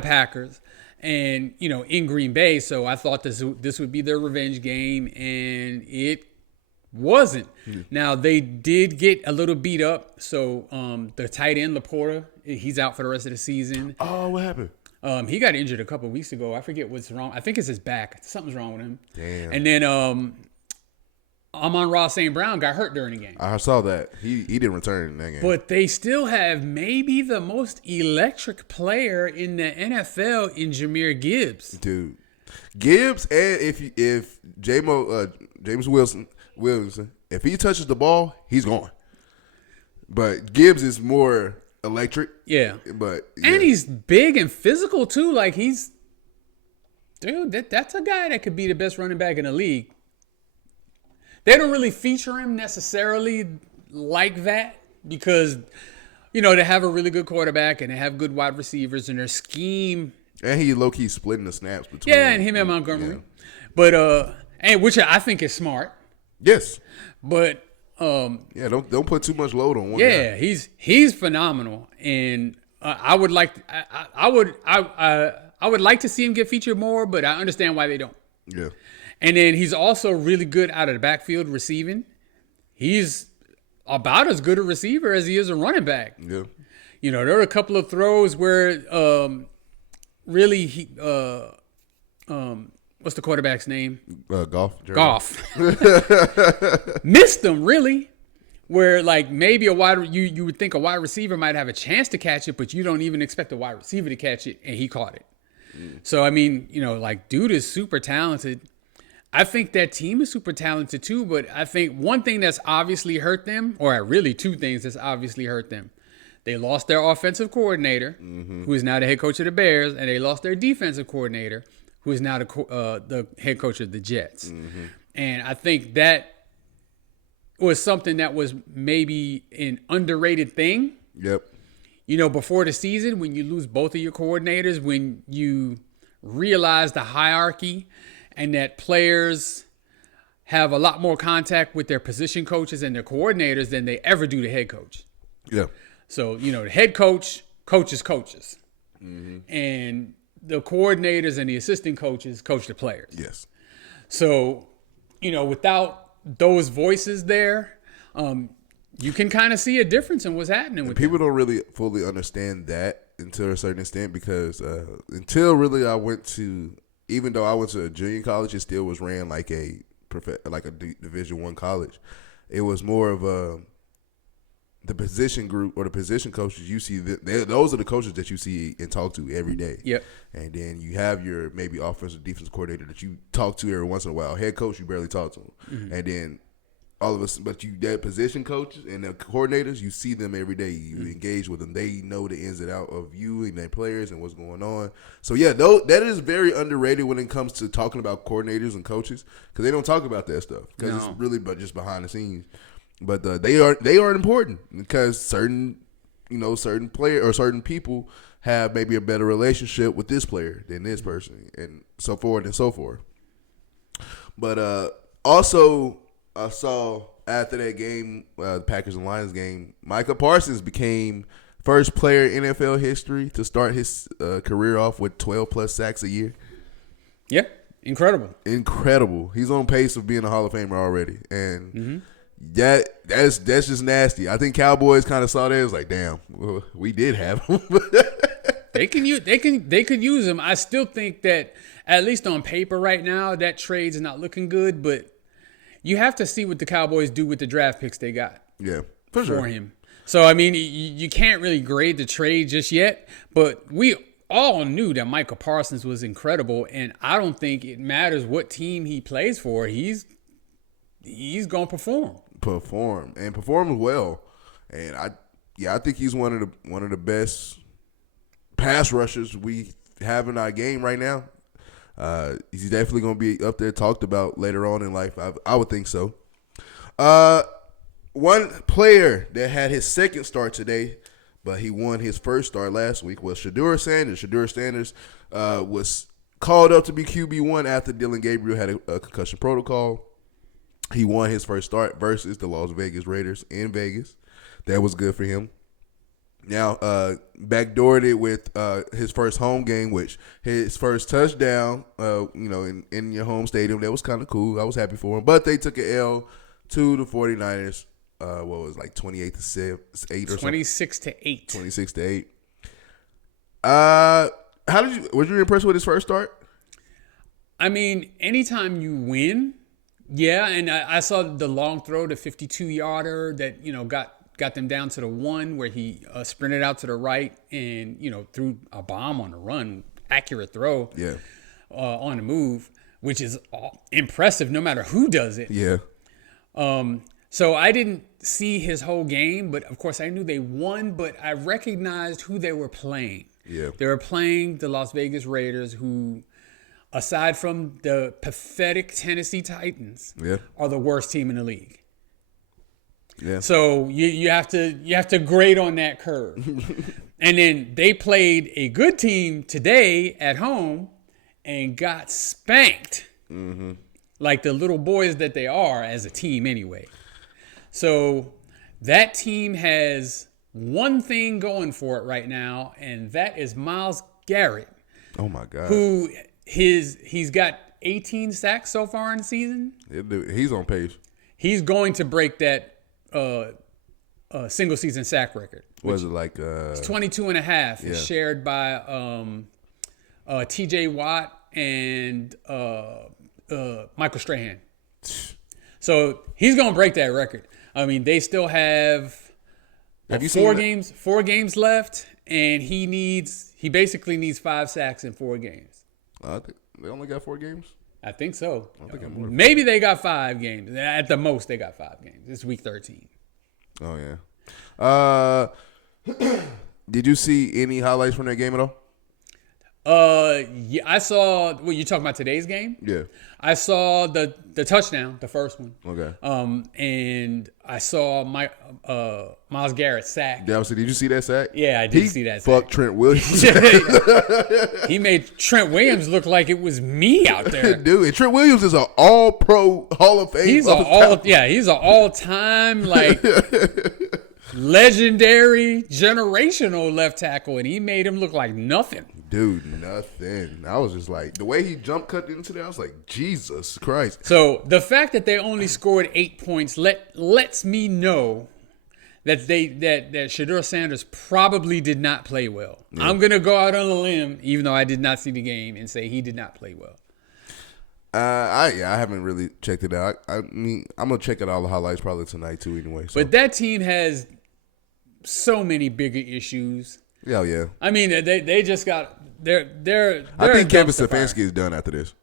Packers. And in Green Bay, so I thought this would be their revenge game, and it wasn't. Now they did get a little beat up. So the tight end Laporta, he's out for the rest of the season. Oh, what happened? He got injured a couple of weeks ago. I forget what's wrong. I think it's his back. Something's wrong with him. Damn. And then Amon-Ra St. Brown got hurt during the game. I saw that. He didn't return in that game. But they still have maybe the most electric player in the NFL in Jahmyr Gibbs. Dude. Gibbs, and if James Wilson, if he touches the ball, he's gone. But Gibbs is more electric. Yeah. And he's big and physical too. Like that's a guy that could be the best running back in the league. They don't really feature him necessarily like that because, they have a really good quarterback and they have good wide receivers and their scheme. And he low-key splitting the snaps between and him and Montgomery. Yeah. But, and which I think is smart. Yes. But, don't put too much load on one guy. Yeah, he's phenomenal. And I would like to see him get featured more, but I understand why they don't. Yeah. And then he's also really good out of the backfield receiving. He's about as good a receiver as he is a running back. Yeah. There are a couple of throws where really he what's the quarterback's name? Goff. Missed them really. Where like maybe you would think a wide receiver might have a chance to catch it, but you don't even expect a wide receiver to catch it, and he caught it. So I mean, dude is super talented. I think that team is super talented too, but I think one thing that's obviously hurt them, or really two things that's obviously hurt them. They lost their offensive coordinator, who is now the head coach of the Bears, and they lost their defensive coordinator, who is now the head coach of the Jets. And I think that was something that was maybe an underrated thing. Yep. Before the season, when you lose both of your coordinators, when you realize the hierarchy and that players have a lot more contact with their position coaches and their coordinators than they ever do the head coach. Yeah. So, the head coach coaches coaches. And the coordinators and the assistant coaches coach the players. Yes. So, without those voices there, you can kind of see a difference in what's happening with people. Don't really fully understand that until a certain extent because until really even though I went to a junior college, it still was ran like a Division I college. It was more of the position group or the position coaches you see. Those are the coaches that you see and talk to every day. Yep. And then you have your maybe offensive defensive coordinator that you talk to every once in a while. Head coach, you barely talk to him. And then all of us, but that position coaches and the coordinators, you see them every day. You engage with them. They know the ins and outs of you and their players and what's going on. So yeah, that is very underrated when it comes to talking about coordinators and coaches because they don't talk about that stuff because it's really just behind the scenes. But they are important because certain player or certain people have maybe a better relationship with this player than this person and so forth and so forth. But also. I saw after that game, the Packers and Lions game, Micah Parsons became first player in NFL history to start his career off with 12-plus sacks a year. Yeah, incredible. He's on pace of being a Hall of Famer already, and that's just nasty. I think Cowboys kind of saw that. It was like, damn, well, we did have him. They could use him. I still think that at least on paper right now, that trade's not looking good, but. you have to see what the Cowboys do with the draft picks they got Yeah, for sure. him. So, I mean, you can't really grade the trade just yet, but we all knew that Michael Parsons was incredible, and I don't think it matters what team he plays for. He's going to perform well. And I think he's one of the best pass rushers we have in our game right now. He's definitely going to be up there talked about later on in life. I would think so. One player that had his second start today, but he won his first start last week, was Shedeur Sanders. Shedeur Sanders was called up to be QB1 after Dylan Gabriel had a concussion protocol. He won his first start versus the Las Vegas Raiders in Vegas. That was good for him. Now, backdoored it with his first home game, which his first touchdown, in your home stadium. That was kind of cool. I was happy for him. But they took an L to the 49ers. What was it, like 28-8 or something? 26-8. 26-8. Was you impressed with his first start? I mean, anytime you win, yeah, and I saw the long throw, the 52-yarder that, got them down to the one where he sprinted out to the right and, threw a bomb on the run, accurate throw on the move, which is impressive no matter who does it. Yeah. So I didn't see his whole game, but of course I knew they won, but I recognized who they were playing. Yeah. They were playing the Las Vegas Raiders, who, aside from the pathetic Tennessee Titans, are the worst team in the league. Yeah. So you have to grade on that curve. And then they played a good team today at home and got spanked. Mm-hmm. Like the little boys that they are as a team anyway. So that team has one thing going for it right now, and that is Myles Garrett. Oh my God. Who he's got 18 sacks so far in the season. He's on pace. He's going to break that single season sack record. Was it like it's 22 and a half. Yeah. It's shared by TJ Watt and Michael Strahan. So he's going to break that record. I mean, they still have four games left, and he basically needs 5 sacks in 4 games. I think they only got 4 games. I think so. I think I'm Maybe they got 5 games. At the most, they got 5 games. It's week 13. Oh yeah. Did you see any highlights from that game at all? Yeah, I saw. Well, you talking about today's game? Yeah. I saw the touchdown, the first one. Okay. And I saw Myles Garrett sack. Did you see that sack? Yeah, I did see that sack. Fuck Trent Williams. He made Trent Williams look like it was me out there. Dude, and Trent Williams is an all-pro Hall of Fame. He's an all-time legendary generational left tackle, and he made him look like nothing. Dude, nothing. I was just like, the way he jump cut into there, I was like, Jesus Christ. So the fact that they only scored 8 points lets me know that Shedeur Sanders probably did not play well. Yeah. I'm gonna go out on a limb, even though I did not see the game, and say he did not play well. I haven't really checked it out. I mean, I'm gonna check out all the highlights probably tonight too, anyway. So. But that team has so many bigger issues. Yeah. I mean, they just got they're I think Kevin Stefanski is done after this.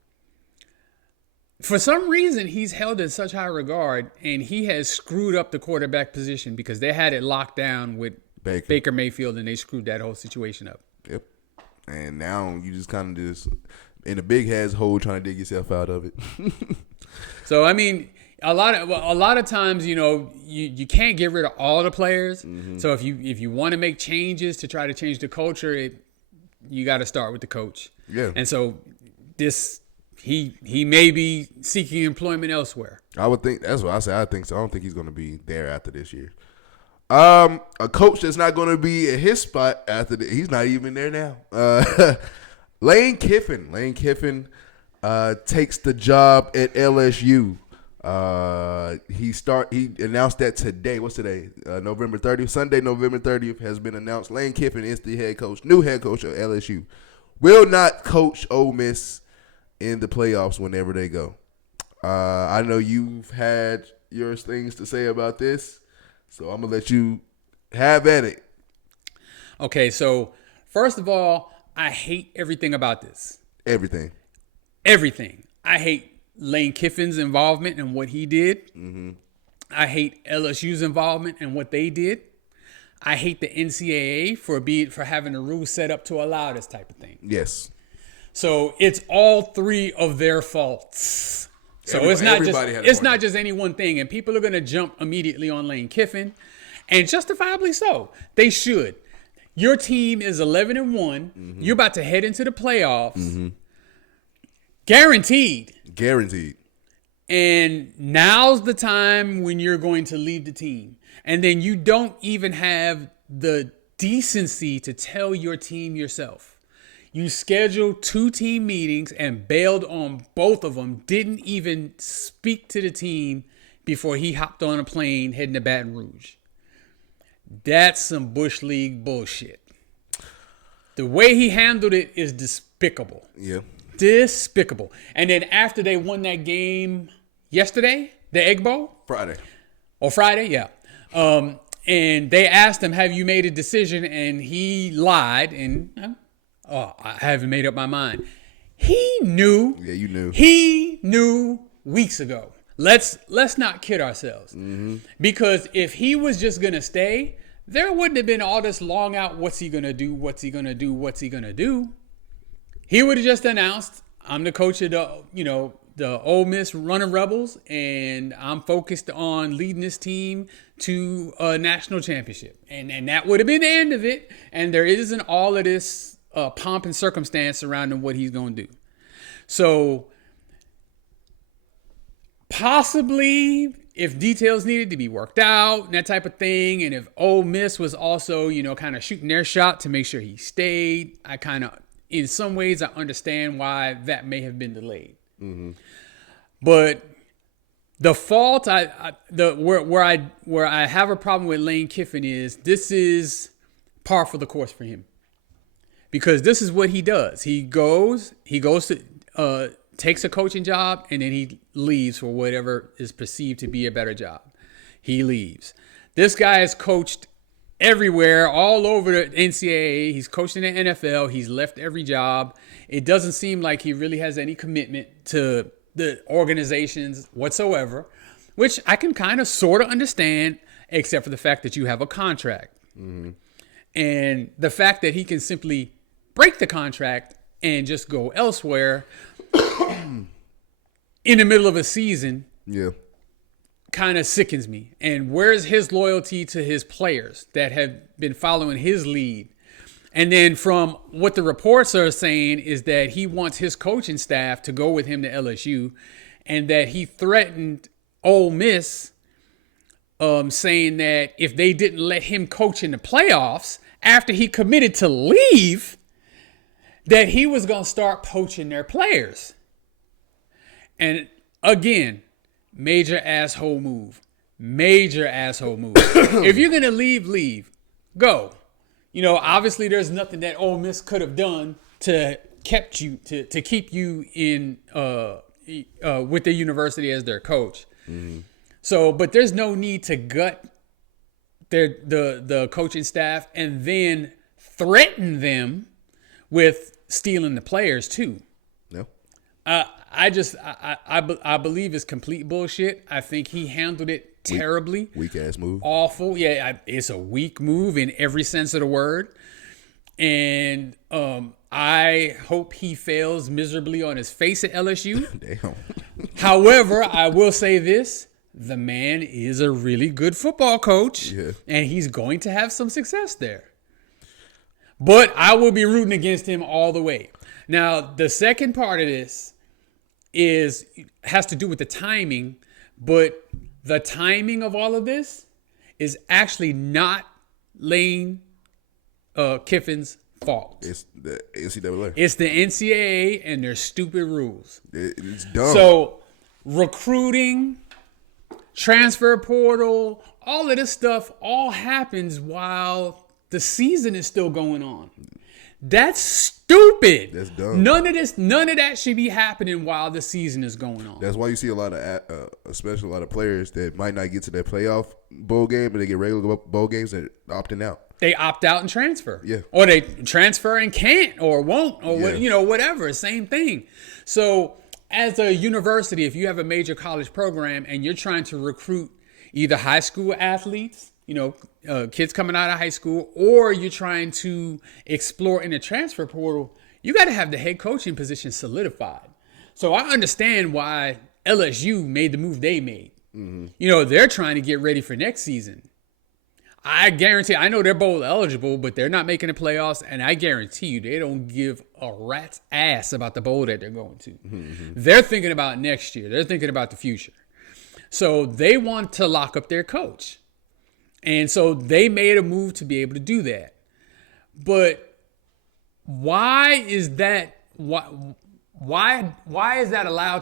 For some reason, he's held in such high regard, and he has screwed up the quarterback position because they had it locked down with Baker Mayfield, and they screwed that whole situation up. Yep. And now you just kind of just in a big ass hole trying to dig yourself out of it. So I mean, a lot of times, you can't get rid of all the players. Mm-hmm. So if you want to make changes to try to change the culture, you got to start with the coach. Yeah. And so he may be seeking employment elsewhere. I would think that's what I said. I think so. I don't think he's going to be there after this year. A coach that's not going to be at his spot after he's not even there now. Lane Kiffin. Lane Kiffin takes the job at LSU. He announced that today. What's today? November 30th. Sunday, November 30th has been announced. Lane Kiffin is the new head coach of LSU. Will not coach Ole Miss in the playoffs whenever they go. I know you've had your things to say about this, so I'm gonna let you have at it. Okay, so first of all, I hate everything about this. Everything. Everything. I hate Lane Kiffin's involvement in what he did. Mm-hmm. I hate LSU's involvement in what they did. I hate the NCAA for having the rules set up to allow this type of thing. Yes. So it's all three of their faults. So it's not just any one thing, and people are going to jump immediately on Lane Kiffin, and justifiably so. They should. Your team is 11-1. Mm-hmm. You're about to head into the playoffs. Mm-hmm. Guaranteed. And now's the time when you're going to leave the team. And then you don't even have the decency to tell your team yourself. You scheduled 2 team meetings and bailed on both of them. Didn't even speak to the team before he hopped on a plane heading to Baton Rouge. That's some Bush League bullshit. The way he handled it is despicable. Yeah. Despicable. And then after they won that game yesterday, the Egg Bowl? Friday, yeah. And they asked him, have you made a decision? And he lied and, I haven't made up my mind. He knew. Yeah, you knew. He knew weeks ago. Let's not kid ourselves. Mm-hmm. Because if he was just going to stay, there wouldn't have been all this long out, what's he going to do? What's he going to do? What's he going to do? He would have just announced, I'm the coach of the Ole Miss Running Rebels, and I'm focused on leading this team to a national championship. And that would have been the end of it. And there isn't all of this pomp and circumstance surrounding what he's going to do. So possibly if details needed to be worked out and that type of thing, and if Ole Miss was also, kind of shooting their shot to make sure he stayed, in some ways I understand why that may have been delayed. Mm-hmm. But the fault, where I have a problem with Lane Kiffin is this is par for the course for him. Because this is what he does. He goes to takes a coaching job, and then he leaves for whatever is perceived to be a better job. He leaves. This guy has coached everywhere, all over the NCAA. He's coached in the NFL. He's left every job. It doesn't seem like he really has any commitment to the organizations whatsoever, which I can kind of sort of understand, except for the fact that you have a contract. Mm-hmm. And the fact that he can simply break the contract and just go elsewhere in the middle of a season, kind of sickens me. And where's his loyalty to his players that have been following his lead? And then from what the reports are saying is that he wants his coaching staff to go with him to LSU, and that he threatened Ole Miss, saying that if they didn't let him coach in the playoffs after he committed to leave, that he was going to start poaching their players. And again, major asshole move. If you're going to leave, go. Obviously there's nothing that Ole Miss could have done to keep you in with the university as their coach. Mm-hmm. So, but there's no need to gut the coaching staff and then threaten them with stealing the players too. No. I believe it's complete bullshit. I think he handled it terribly. Weak ass move. Awful. Yeah, it's a weak move in every sense of the word. And I hope he fails miserably on his face at LSU. Damn. However, I will say this. The man is a really good football coach, and he's going to have some success there. But I will be rooting against him all the way. Now, the second part of this has to do with the timing, but the timing of all of this is actually not Lane Kiffin's fault. It's the NCAA. It's the NCAA and their stupid rules. It's dumb. So recruiting, transfer portal, all of this stuff all happens while the season is still going on. That's stupid. That's dumb. None of that should be happening while the season is going on. That's why you see a lot of, especially a lot of players that might not get to that playoff bowl game, but they get regular bowl games and opting out. They opt out and transfer. Yeah. Or they transfer and can't or won't or Yeah. whatever. Same thing. So as a university, if you have a major college program and you're trying to recruit either high school athletes, kids coming out of high school, or you're trying to explore in the transfer portal, you got to have the head coaching position solidified. So I understand why LSU made the move they made. Mm-hmm. They're trying to get ready for next season. I guarantee, I know they're bowl eligible, but they're not making the playoffs, and I guarantee you they don't give a rat's ass about the bowl that they're going to. Mm-hmm. They're thinking about next year. They're thinking about the future. So they want to lock up their coach. And so they made a move to be able to do that. But why is that allowed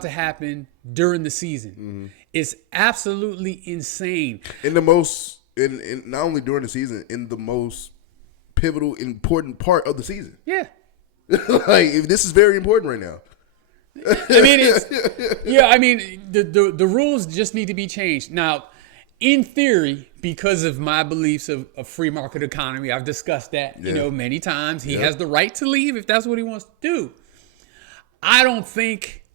to happen during the season? Mm-hmm. It's absolutely insane. In not only during the season, in the most pivotal, important part of the season. Yeah. This is very important right now. The rules just need to be changed. Now, in theory, because of my beliefs of free market economy, I've discussed that, many times. He has the right to leave if that's what he wants to do. I don't think,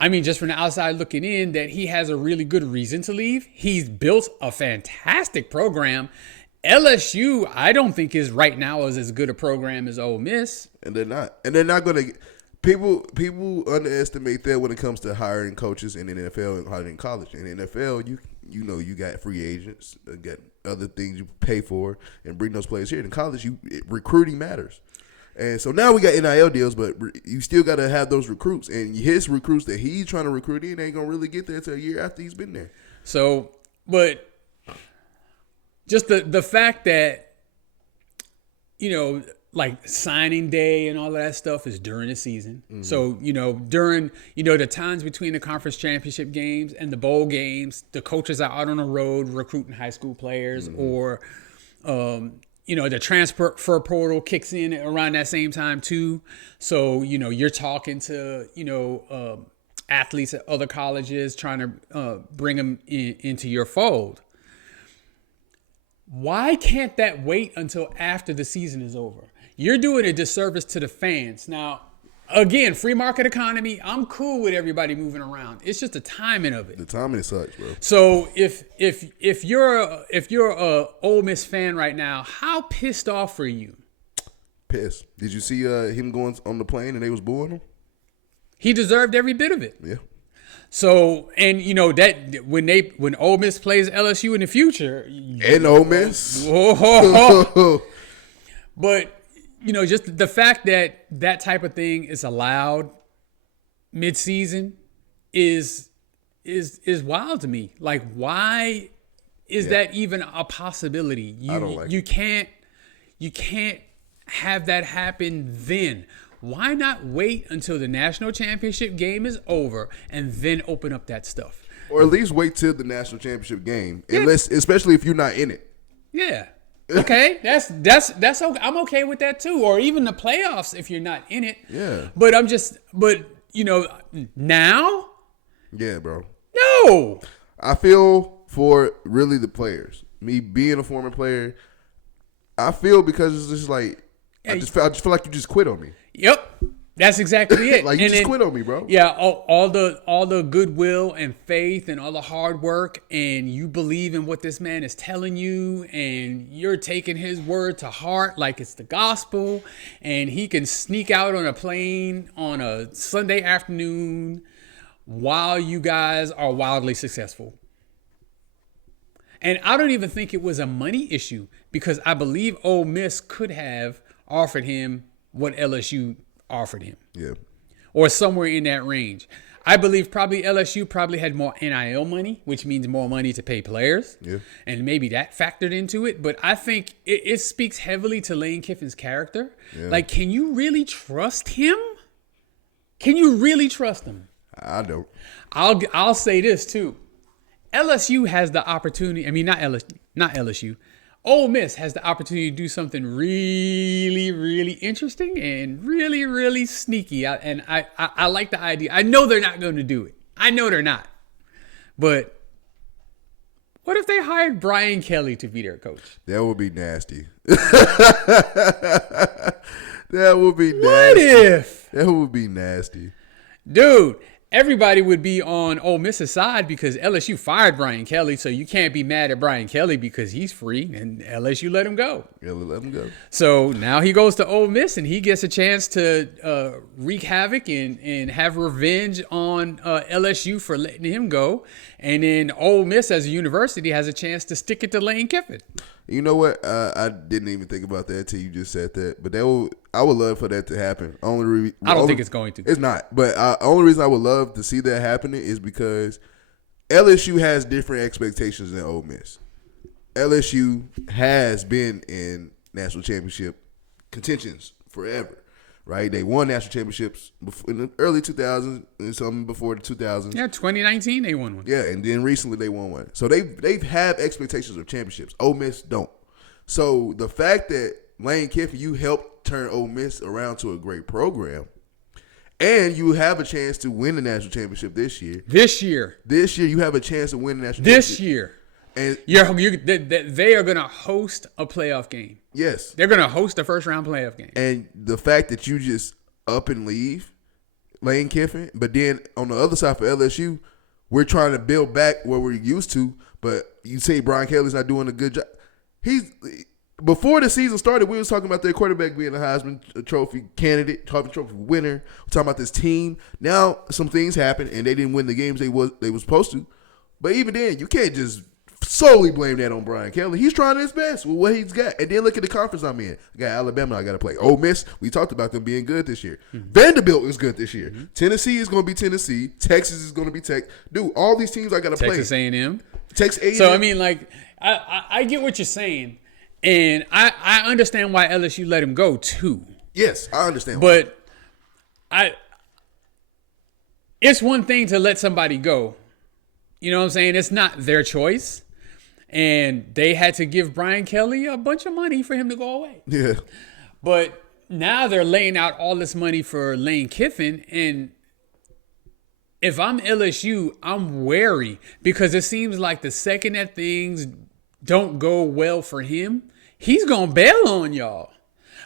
just from the outside looking in, that he has a really good reason to leave. He's built a fantastic program. LSU, I don't think is right now as good a program as Ole Miss. And they're not. And they're not going to. People underestimate that when it comes to hiring coaches in the NFL and hiring in college. In the NFL, you got free agents, got other things you pay for, and bring those players here. In college, recruiting matters. And so now we got NIL deals, but you still got to have those recruits. And his recruits that he's trying to recruit in ain't going to really get there until a year after he's been there. So, but just the fact that, like signing day and all of that stuff is during the season. Mm-hmm. So, during, the times between the conference championship games and the bowl games, the coaches are out on the road recruiting high school players, mm-hmm. or, the transfer portal kicks in around that same time too. So, you're talking to, athletes at other colleges trying to bring them into your fold. Why can't that wait until after the season is over? You're doing a disservice to the fans. Now, again, free market economy, I'm cool with everybody moving around. It's just the timing of it. The timing sucks, bro. So if you're a Ole Miss fan right now, how pissed off are you? Pissed. Did you see him going on the plane and they was booing him? He deserved every bit of it. Yeah. So, and that when Ole Miss plays LSU in the future, and Ole Miss, but just the fact that that type of thing is allowed mid-season is wild to me. Like, why is that even a possibility? I don't like you can't have that happen then. Why not wait until the national championship game is over and then open up that stuff? Or at least wait till the national championship game, especially if you're not in it. Yeah. Okay, that's okay. I'm okay with that too. Or even the playoffs if you're not in it. Yeah. But now. Yeah, bro. No. I feel for really the players. Me being a former player, I feel because it's just like I just feel like you just quit on me. Yep. That's exactly it. Like, you just quit on me, bro. Yeah, all the goodwill and faith and all the hard work, and you believe in what this man is telling you, and you're taking his word to heart like it's the gospel, and he can sneak out on a plane on a Sunday afternoon while you guys are wildly successful. And I don't even think it was a money issue, because I believe Ole Miss could have offered him what LSU offered him. Yeah. Or somewhere in that range. I believe LSU probably had more NIL money, which means more money to pay players. Yeah. And maybe that factored into it. But I think it speaks heavily to Lane Kiffin's character. Yeah. Like, can you really trust him? Can you really trust him? I don't. I'll say this too. LSU has the opportunity. I mean, not LSU. Ole Miss has the opportunity to do something really, really interesting and really, really sneaky. I like the idea. I know they're not going to do it. I know they're not. But what if they hired Brian Kelly to be their coach? That would be nasty. That would be nasty. What if? That would be nasty. Dude, everybody would be on Ole Miss's side because LSU fired Brian Kelly, so you can't be mad at Brian Kelly because he's free and LSU let him go. Yeah, let him go. So now he goes to Ole Miss and he gets a chance to wreak havoc and have revenge on LSU for letting him go. And then Ole Miss as a university has a chance to stick it to Lane Kiffin. You know what? I didn't even think about that till you just said that. But I would love for that to happen. I don't think it's going to. It's not. But only reason I would love to see that happening is because LSU has different expectations than Ole Miss. LSU has been in national championship contentions forever, right? They won national championships in the early 2000s and some before the 2000s. Yeah, 2019 they won one. Yeah, and then recently they won one. So they've had expectations of championships. Ole Miss don't. So the fact that Lane Kiffin, you helped turn Ole Miss around to a great program, and you have a chance to win the national championship this year. This year You have a chance to win the national This championship. year. And they are going to host a playoff game. yes. They're going to host a first-round playoff game. And the fact that you just up and leave Lane Kiffin, but then on the other side for LSU, we're trying to build back where we're used to, but you say Brian Kelly's not doing a good job. Before the season started, we was talking about their quarterback being a Heisman Trophy candidate, Heisman Trophy winner. We're talking about this team. Now some things happened, and they didn't win the games they was supposed to. But even then, you can't just solely blame that on Brian Kelly. He's trying his best with what he's got. And then look at the conference I'm in. I got Alabama I got to play. Ole Miss, we talked about them being good this year. Mm-hmm. Vanderbilt is good this year. Mm-hmm. Tennessee is going to be Tennessee. Texas is going to be Tech. Dude, all these teams I got to play. Texas A&M. Texas A&M. So, I mean, like, I get what you're saying. And I understand why LSU let him go, too. Yes, I understand. But it's one thing to let somebody go. You know what I'm saying? It's not their choice. And they had to give Brian Kelly a bunch of money for him to go away. Yeah. But now they're laying out all this money for Lane Kiffin. And if I'm LSU, I'm wary because it seems like the second that things don't go well for him, he's going to bail on y'all.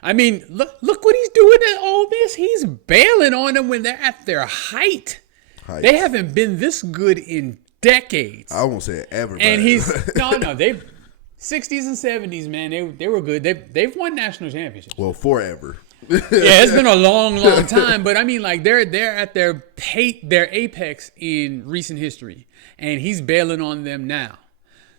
I mean, look what he's doing at Ole Miss. He's bailing on them when they're at their height. They haven't been this good in decades. I won't say ever. And he's they 60s and 70s, man. They were good. They've won national championships. Well, forever. Yeah, it's been a long time. But I mean, like they're at their apex in recent history, and he's bailing on them now.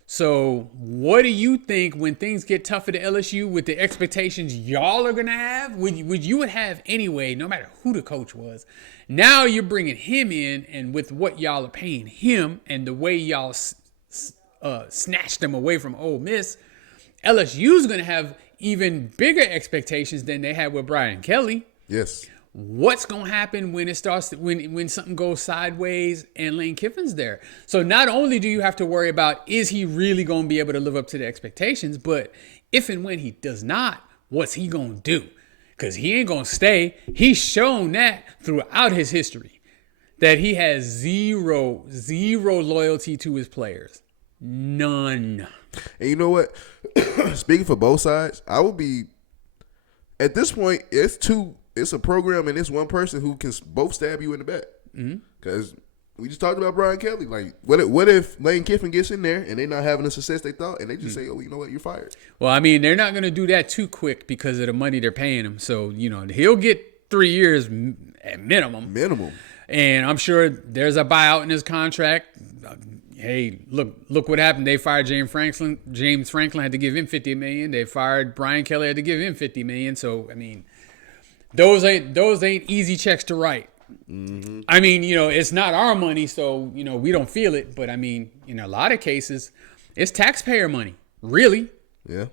So what do you think when things get tougher to LSU with the expectations y'all are gonna have? Would you have anyway, no matter who the coach was? Now you're bringing him in, and with what y'all are paying him and the way y'all snatched him away from Ole Miss, LSU's going to have even bigger expectations than they had with Brian Kelly. Yes. What's going to happen when it starts when something goes sideways and Lane Kiffin's there? So not only do you have to worry about is he really going to be able to live up to the expectations, but if and when he does not, what's he going to do? Because he ain't going to stay. He's shown that throughout his history, that he has zero loyalty to his players. None. And you know what? Speaking for both sides, I would be, at this point, it's a program and it's one person who can both stab you in the back. Because we just talked about Brian Kelly. Like, what if Lane Kiffin gets in there and they're not having the success they thought, and they just say, oh, you know what, you're fired? Well, I mean, they're not going to do that too quick because of the money they're paying him. So, he'll get 3 years at minimum. And I'm sure there's a buyout in his contract. Hey, look what happened. They fired James Franklin. James Franklin had to give him $50 million. They fired Brian Kelly, had to give him $50 million. So, I mean, those ain't easy checks to write. Mm-hmm. I mean, it's not our money, so, we don't feel it. But, I mean, in a lot of cases, it's taxpayer money, really. Yeah.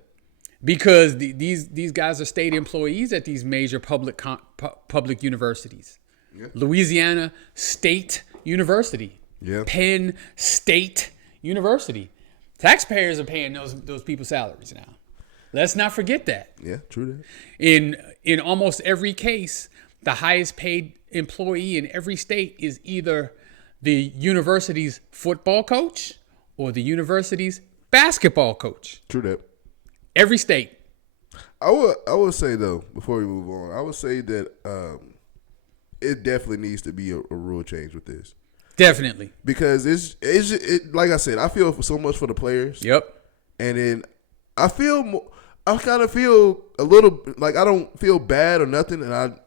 Because these guys are state employees at these major public universities. Yeah. Louisiana State University. Yeah. Penn State University. Taxpayers are paying those people's salaries now. Let's not forget that. Yeah, true that. In almost every case, the highest paid employee in every state is either the university's football coach or the university's basketball coach. True that. Every state. I would say though, before we move on, I would say that it definitely needs to be a rule change with this. Definitely. Because it's like I said, I feel so much for the players. Yep. And then I kind of feel a little like I don't feel bad or nothing, and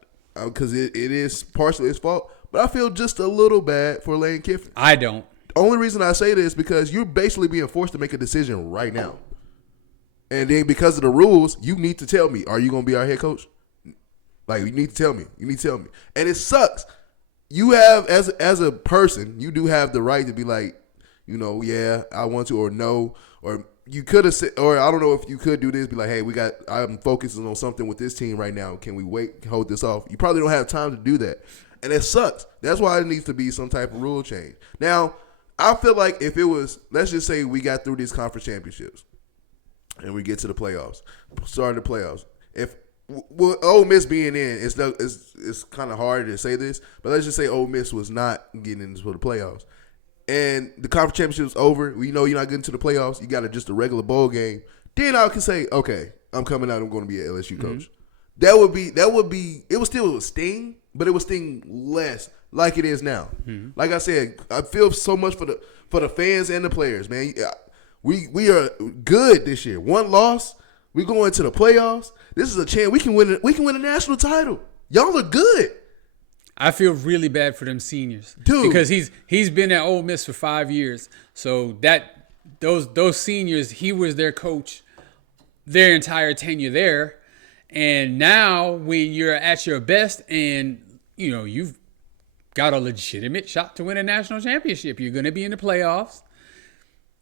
because it is partially his fault, but I feel just a little bad for Lane Kiffin. I don't. The only reason I say this is because you're basically being forced to make a decision right now. And then because of the rules, you need to tell me, are you going to be our head coach? Like, you need to tell me. You need to tell me. And it sucks. You have, as a person, you do have the right to be like, yeah, I want to, or no, or you could have said, or I don't know if you could do this, be like, hey, I'm focusing on something with this team right now. Can we hold this off? You probably don't have time to do that. And it sucks. That's why it needs to be some type of rule change. Now, I feel like if it was, let's just say we got through these conference championships and we get to the playoffs, start the playoffs. If Ole Miss being in, it's kind of hard to say this, but let's just say Ole Miss was not getting into the playoffs. And the conference championship is over. We know you're not getting to the playoffs. You got just a regular bowl game. Then I can say, okay, I'm coming out. I'm going to be an LSU coach. That would be. It would still sting, but it would sting less, like it is now. Like I said, I feel so much for the fans and the players, man. We are good this year. One loss, we going to the playoffs. This is a chance we can win. We can win a national title. Y'all are good. I feel really bad for them seniors, dude, because he's been at Ole Miss for 5 years. So those seniors, he was their coach their entire tenure there, and now when you're at your best and you've got a legitimate shot to win a national championship, you're going to be in the playoffs.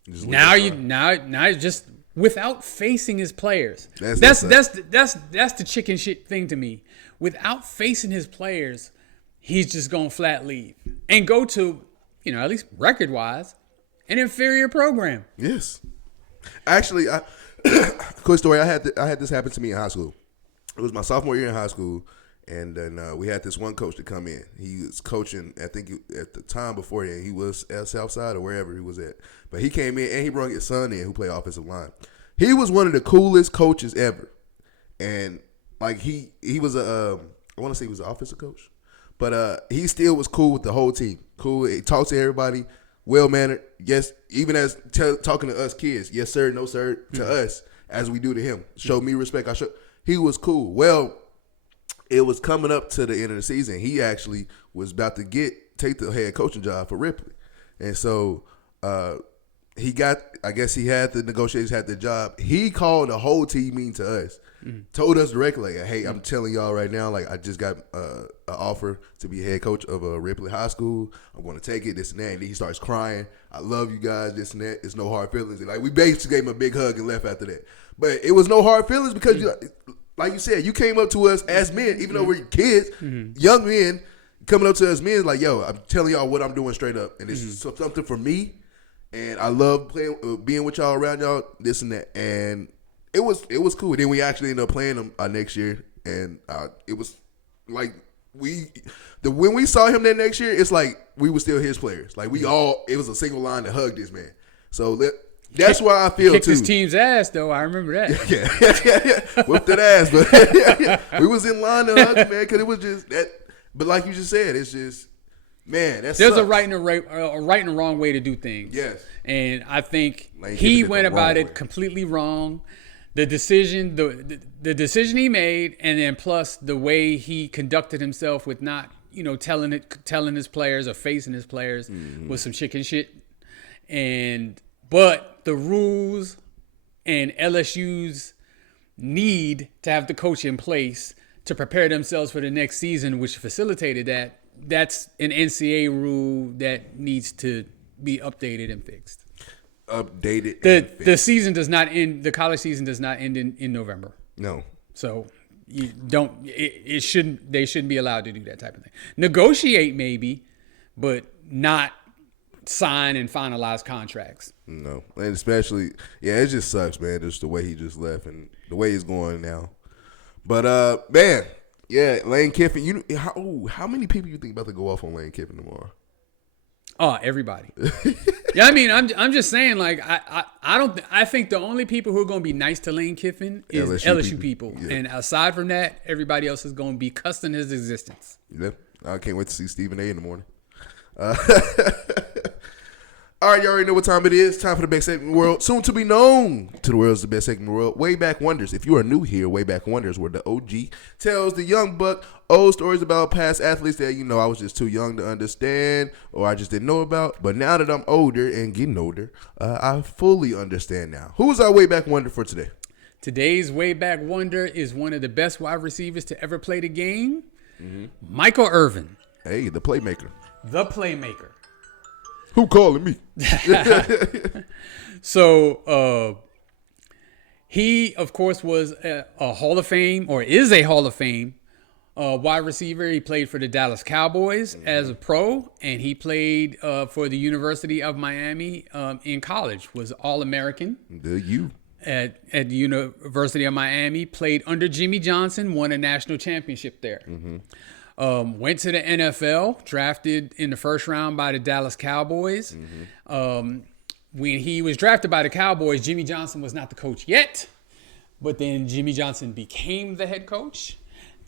Now just without facing his players. That's the chicken shit thing to me. Without facing his players, he's just going to flat leave and go to, at least record-wise, an inferior program. Yes. Actually, quick story, I had this happen to me in high school. It was my sophomore year in high school, and then we had this one coach to come in. He was coaching, I think at the time before then, he was at Southside or wherever he was at. But he came in, and he brought his son in who played offensive line. He was one of the coolest coaches ever. And, like, he was I want to say he was an offensive coach. But he still was cool with the whole team. Cool. He talked to everybody. Well-mannered. Yes, even as talking to us kids. Yes, sir, no, sir, to us as we do to him. Show me respect. He was cool. Well, it was coming up to the end of the season. He actually was about to take the head coaching job for Ripley. And so he had the negotiations, had the job. He called the whole team meeting to us. Told us directly, like, hey, I'm telling y'all right now, like, I just got an offer to be head coach of Ripley High School. I'm going to take it, this and that. And then he starts crying. I love you guys, this and that. It's no hard feelings. And, like, we basically gave him a big hug and left after that. But it was no hard feelings because, like you said, you came up to us as men, even though we're kids, young men, coming up to us men, like, yo, I'm telling y'all what I'm doing straight up. And this is something for me. And I love being with y'all, around y'all, this and that. And it was cool. Then we actually ended up playing them next year, and it was like when we saw him that next year, it's like we were still his players. Like it was a single line to hug this man. So that's why I feel kicked too. His team's ass though. I remember that. Yeah. Whooped that ass, but we was in line to hug, man, because it was just that. But like you just said, it's just. Man, there's a right and a wrong way to do things. Yes, and I think he went about it completely wrong. The decision, the decision he made, and then plus the way he conducted himself with not, telling his players or facing his players was some chicken shit. But the rules and LSU's need to have the coach in place to prepare themselves for the next season, which facilitated that. That's an NCAA rule that needs to be updated and fixed. The season does not end. The college season does not end in November. No. So you don't. It shouldn't. They shouldn't be allowed to do that type of thing. Negotiate maybe, but not sign and finalize contracts. No, and especially, it just sucks, man. Just the way he just left and the way he's going now. But man, Lane Kiffin. How many people you think about to go off on Lane Kiffin tomorrow? Oh, everybody. Yeah, I mean, I'm just saying, like, I think the only people who are going to be nice to Lane Kiffin is LSU people. Yeah. And aside from that, everybody else is going to be cussing his existence. Yeah, I can't wait to see Stephen A in the morning. All right, you already know what time it is. Time for the best segment in the world, soon to be known to the world as the best segment in the world. Way Back Wonders. If you are new here, Way Back Wonders, where the OG tells the young buck old stories about past athletes that I was just too young to understand or I just didn't know about. But now that I'm older and getting older, I fully understand now. Who is our Way Back Wonder for today? Today's Way Back Wonder is one of the best wide receivers to ever play the game, Michael Irvin. Hey, the playmaker. The playmaker. Who calling me? So he, of course, was a Hall of Fame or is a Hall of Fame wide receiver. He played for the Dallas Cowboys as a pro, and he played for the University of Miami in college. Was All-American. At the University of Miami. Played under Jimmy Johnson. Won a national championship there. Went to the NFL, drafted in the first round by the Dallas Cowboys. When he was drafted by the Cowboys, Jimmy Johnson was not the coach yet, but then Jimmy Johnson became the head coach.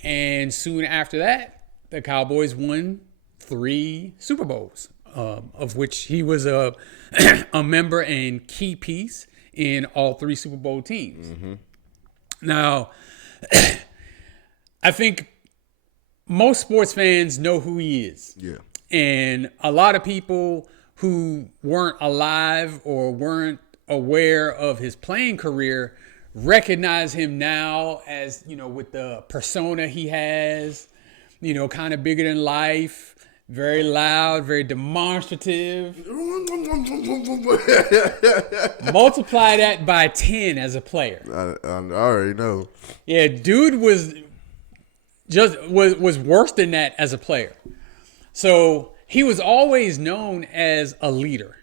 And soon after that, the Cowboys won 3 Super Bowls, of which he was a member and key piece in all 3 Super Bowl teams. Now, I think most sports fans know who he is. Yeah. And a lot of people who weren't alive or weren't aware of his playing career recognize him now as, with the persona he has, kind of bigger than life, very loud, very demonstrative. Multiply that by 10 as a player. I already know. Yeah, dude was worse than that as a player. So he was always known as a leader,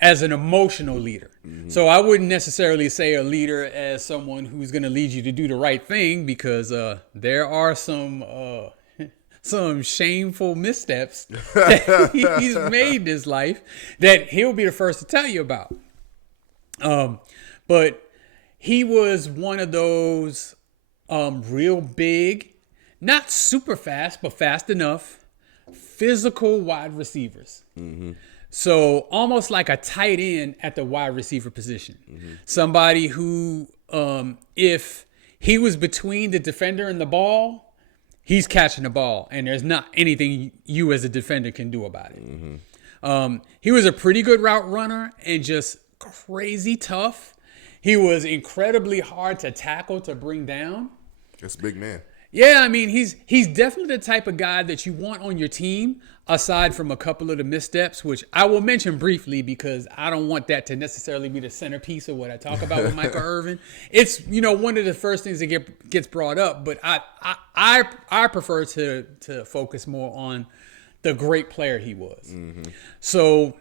as an emotional leader. So I wouldn't necessarily say a leader as someone who's going to lead you to do the right thing, because there are some shameful missteps that he's made in his life that he'll be the first to tell you about. But he was one of those real big, not super fast, but fast enough, physical wide receivers. So almost like a tight end at the wide receiver position. Somebody who, if he was between the defender and the ball, he's catching the ball, and there's not anything you as a defender can do about it. He was a pretty good route runner and just crazy tough. He was incredibly hard to tackle, to bring down. That's a big man. Yeah, I mean, he's definitely the type of guy that you want on your team, aside from a couple of the missteps, which I will mention briefly because I don't want that to necessarily be the centerpiece of what I talk about with Michael Irvin. It's, one of the first things that gets brought up, but I prefer to focus more on the great player he was. So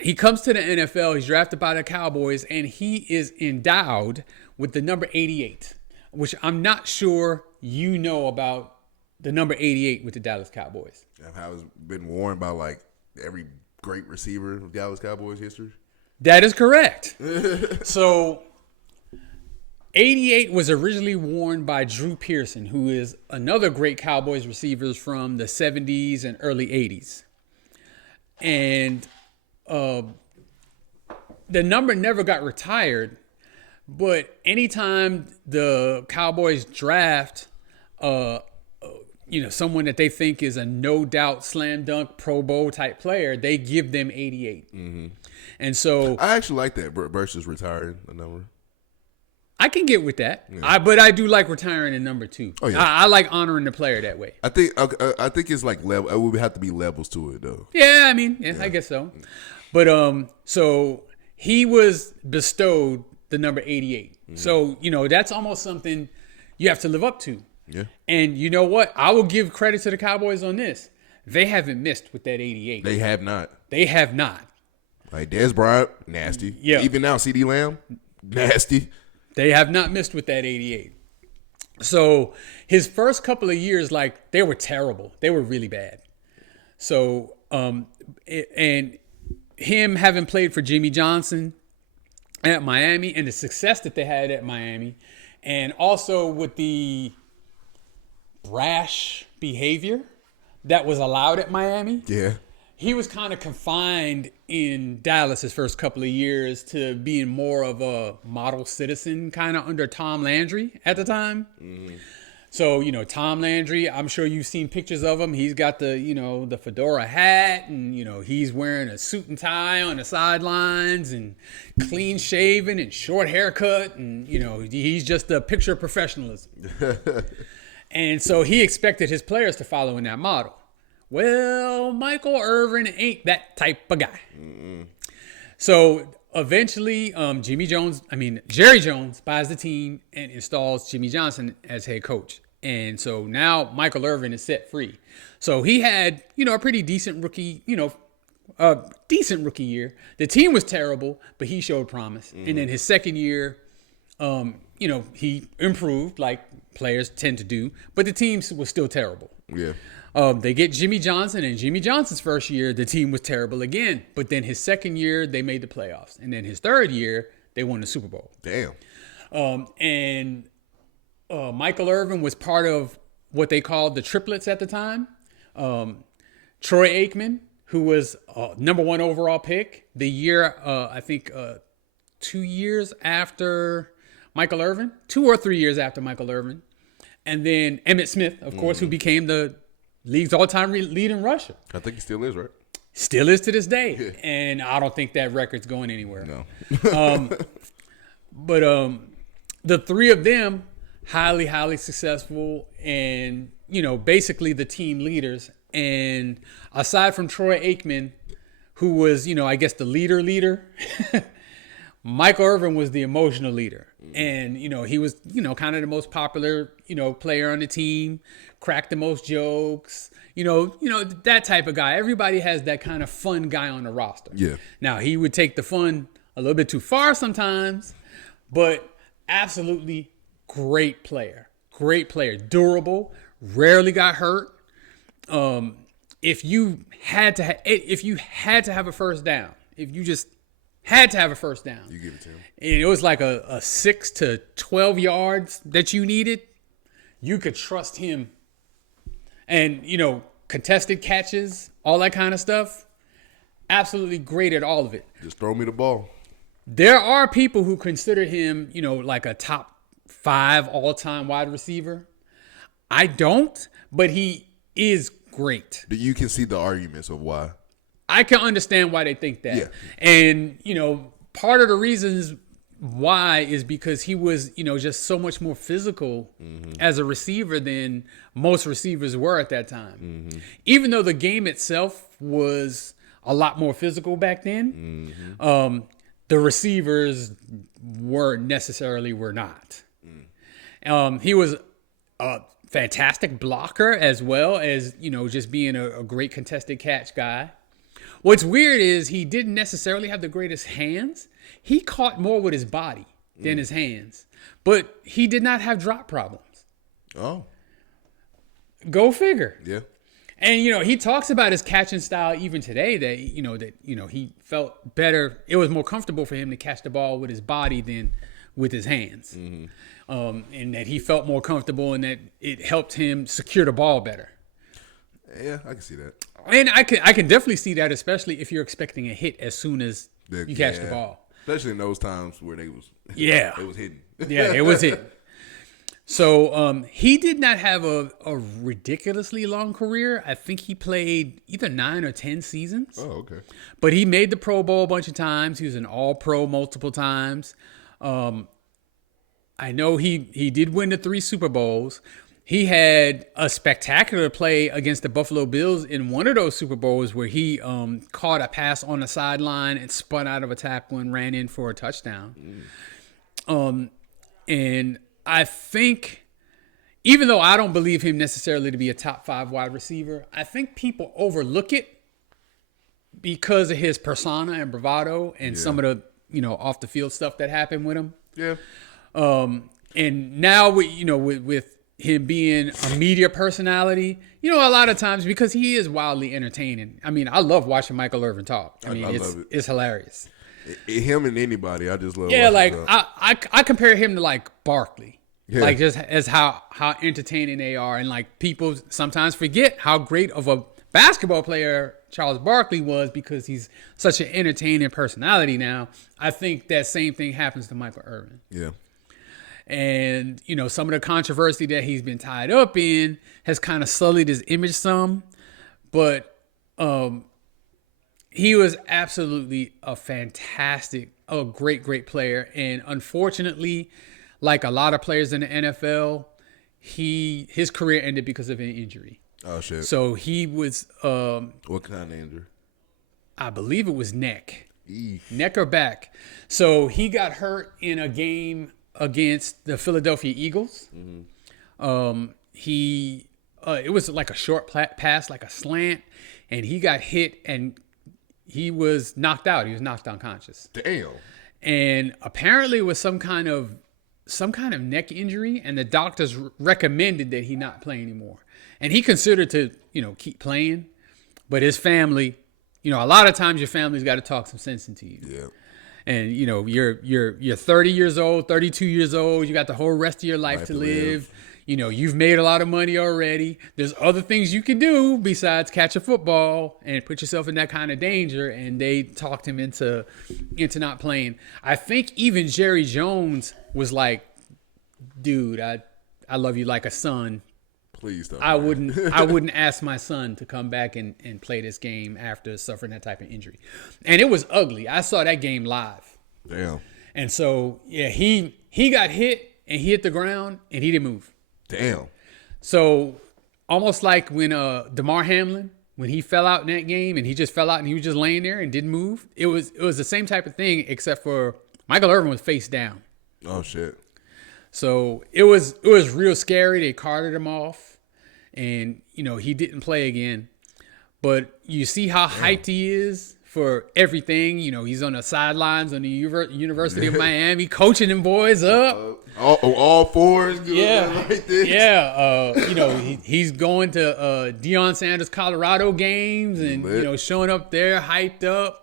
he comes to the NFL, he's drafted by the Cowboys, and he is endowed with the number 88, which I'm not sure you know about the number 88 with the Dallas Cowboys. How it's been worn by like every great receiver of Dallas Cowboys history. That is correct. So 88 was originally worn by Drew Pearson, who is another great Cowboys receiver from the 70s and early 80s. And the number never got retired, but anytime the Cowboys draft someone that they think is a no doubt slam dunk Pro Bowl type player, they give them 88. And so I actually like that versus retiring a number. I can get with that. Yeah. But I do like retiring a number too. Oh, yeah. I like honoring the player that way. I think it's like level. It would have to be levels to it though. Yeah, I mean, I guess so. But so he was bestowed the number 88. So, that's almost something you have to live up to. Yeah. And you know what? I will give credit to the Cowboys on this. They haven't missed with that 88. They have not. They have not. Like Dez Bryant, nasty. Yeah. Even now, CD Lamb, nasty. They have not missed with that 88. So his first couple of years, like, they were terrible. They were really bad. So, and him having played for Jimmy Johnson at Miami and the success that they had at Miami, and also with the brash behavior that was allowed at Miami. Yeah. He was kind of confined in Dallas his first couple of years to being more of a model citizen kind of under Tom Landry at the time. Mm-hmm. So, Tom Landry, I'm sure you've seen pictures of him. He's got the, the fedora hat and, he's wearing a suit and tie on the sidelines and clean shaven and short haircut. And, he's just a picture of professionalism. And so he expected his players to follow in that model. Well, Michael Irvin ain't that type of guy. Mm-mm. So eventually, Jerry Jones buys the team and installs Jimmy Johnson as head coach. And so now Michael Irvin is set free. So he had, a pretty decent rookie, year. The team was terrible, but he showed promise. Mm-hmm. And then his second year, he improved like players tend to do, but the team was still terrible. Yeah. They get Jimmy Johnson, and Jimmy Johnson's first year, the team was terrible again. But then his second year, they made the playoffs. And then his third year, they won the Super Bowl. Damn. Michael Irvin was part of what they called the triplets at the time. Troy Aikman, who was number 1 overall pick the year, 2 years after Michael Irvin, 2 or 3 years after Michael Irvin. And then Emmitt Smith, of course, who became the league's all-time lead in rusher. I think he still is, right? Still is to this day. Yeah. And I don't think that record's going anywhere. No. But the three of them, highly, highly successful and, basically the team leaders. And aside from Troy Aikman, who was, I guess the leader, Michael Irvin was the emotional leader. And, he was, kind of the most popular, player on the team, cracked the most jokes, that type of guy. Everybody has that kind of fun guy on the roster. Yeah. Now, he would take the fun a little bit too far sometimes, but absolutely great player, durable, rarely got hurt. If you had to have a first down, if you just had to have a first down, you give it to him. And it was like a 6 to 12 yards that you needed, you could trust him. And, contested catches, all that kind of stuff, absolutely great at all of it. Just throw me the ball. There are people who consider him, like a top 5 all-time wide receiver. I don't, but he is great. You can see the arguments of why. I can understand why they think that. Yeah. And, part of the reasons why is because he was, just so much more physical as a receiver than most receivers were at that time. Mm-hmm. Even though the game itself was a lot more physical back then, the receivers were not. He was a fantastic blocker as well as, just being a great contested catch guy. What's weird is he didn't necessarily have the greatest hands. He caught more with his body than his hands. But he did not have drop problems. Oh. Go figure. Yeah. And, he talks about his catching style even today that, he felt better. It was more comfortable for him to catch the ball with his body than with his hands. Mm-hmm. And that he felt more comfortable and that it helped him secure the ball better. Yeah, I can see that. And I can definitely see that, especially if you're expecting a hit as soon as you catch the ball. Especially in those times where it was hidden. Yeah, it was hidden. So he did not have a ridiculously long career. I think he played either 9 or 10 seasons. Oh, okay. But he made the Pro Bowl a bunch of times. He was an All-Pro multiple times. I know he did win the 3 Super Bowls. He had a spectacular play against the Buffalo Bills in one of those Super Bowls where he caught a pass on the sideline and spun out of a tackle and ran in for a touchdown. And I think, even though I don't believe him necessarily to be a top 5 wide receiver, I think people overlook it because of his persona and bravado and some of the, off the field stuff that happened with him. Yeah. And now with him being a media personality, a lot of times because he is wildly entertaining. I mean, I love watching Michael Irvin talk. I love it. It's hilarious. Him and anybody, I just love. Yeah, like I compare him to like Barkley. Yeah. Like just as how entertaining they are, and like people sometimes forget how great of a basketball player Charles Barkley was because he's such an entertaining personality now. I think that same thing happens to Michael Irvin. Yeah. And, some of the controversy that he's been tied up in has kind of sullied his image some. But he was absolutely a great player. And unfortunately, like a lot of players in the NFL, his career ended because of an injury. Oh, shit. So he was... what kind of injury? I believe it was neck. Eesh. Neck or back. So he got hurt in a game against the Philadelphia Eagles. Mm-hmm. It was like a short pass, like a slant, and he got hit and he was knocked out. He was knocked unconscious. Damn. And apparently it was some kind of neck injury, and the doctors recommended that he not play anymore. And he considered to, keep playing, but his family, a lot of times your family's got to talk some sense into you. Yeah. And, you're 30 years old, 32 years old. You got the whole rest of your life to live. You've made a lot of money already. There's other things you can do besides catch a football and put yourself in that kind of danger. And they talked him into not playing. I think even Jerry Jones was like, dude, I love you like a son. Please don't. I wouldn't ask my son to come back and play this game after suffering that type of injury. And it was ugly. I saw that game live. Damn. And so, yeah, he got hit and he hit the ground and he didn't move. Damn. So almost like when DeMar Hamlin, when he fell out in that game and he just fell out and he was just laying there and didn't move. It was the same type of thing, except for Michael Irvin was face down. Oh, shit. So it was real scary. They carted him off, and he didn't play again. But you see how hyped he is for everything. He's on the sidelines on the University of Miami, coaching them boys up. All fours, yeah, like this. Yeah. He's going to Deion Sanders' Colorado games, and showing up there, hyped up.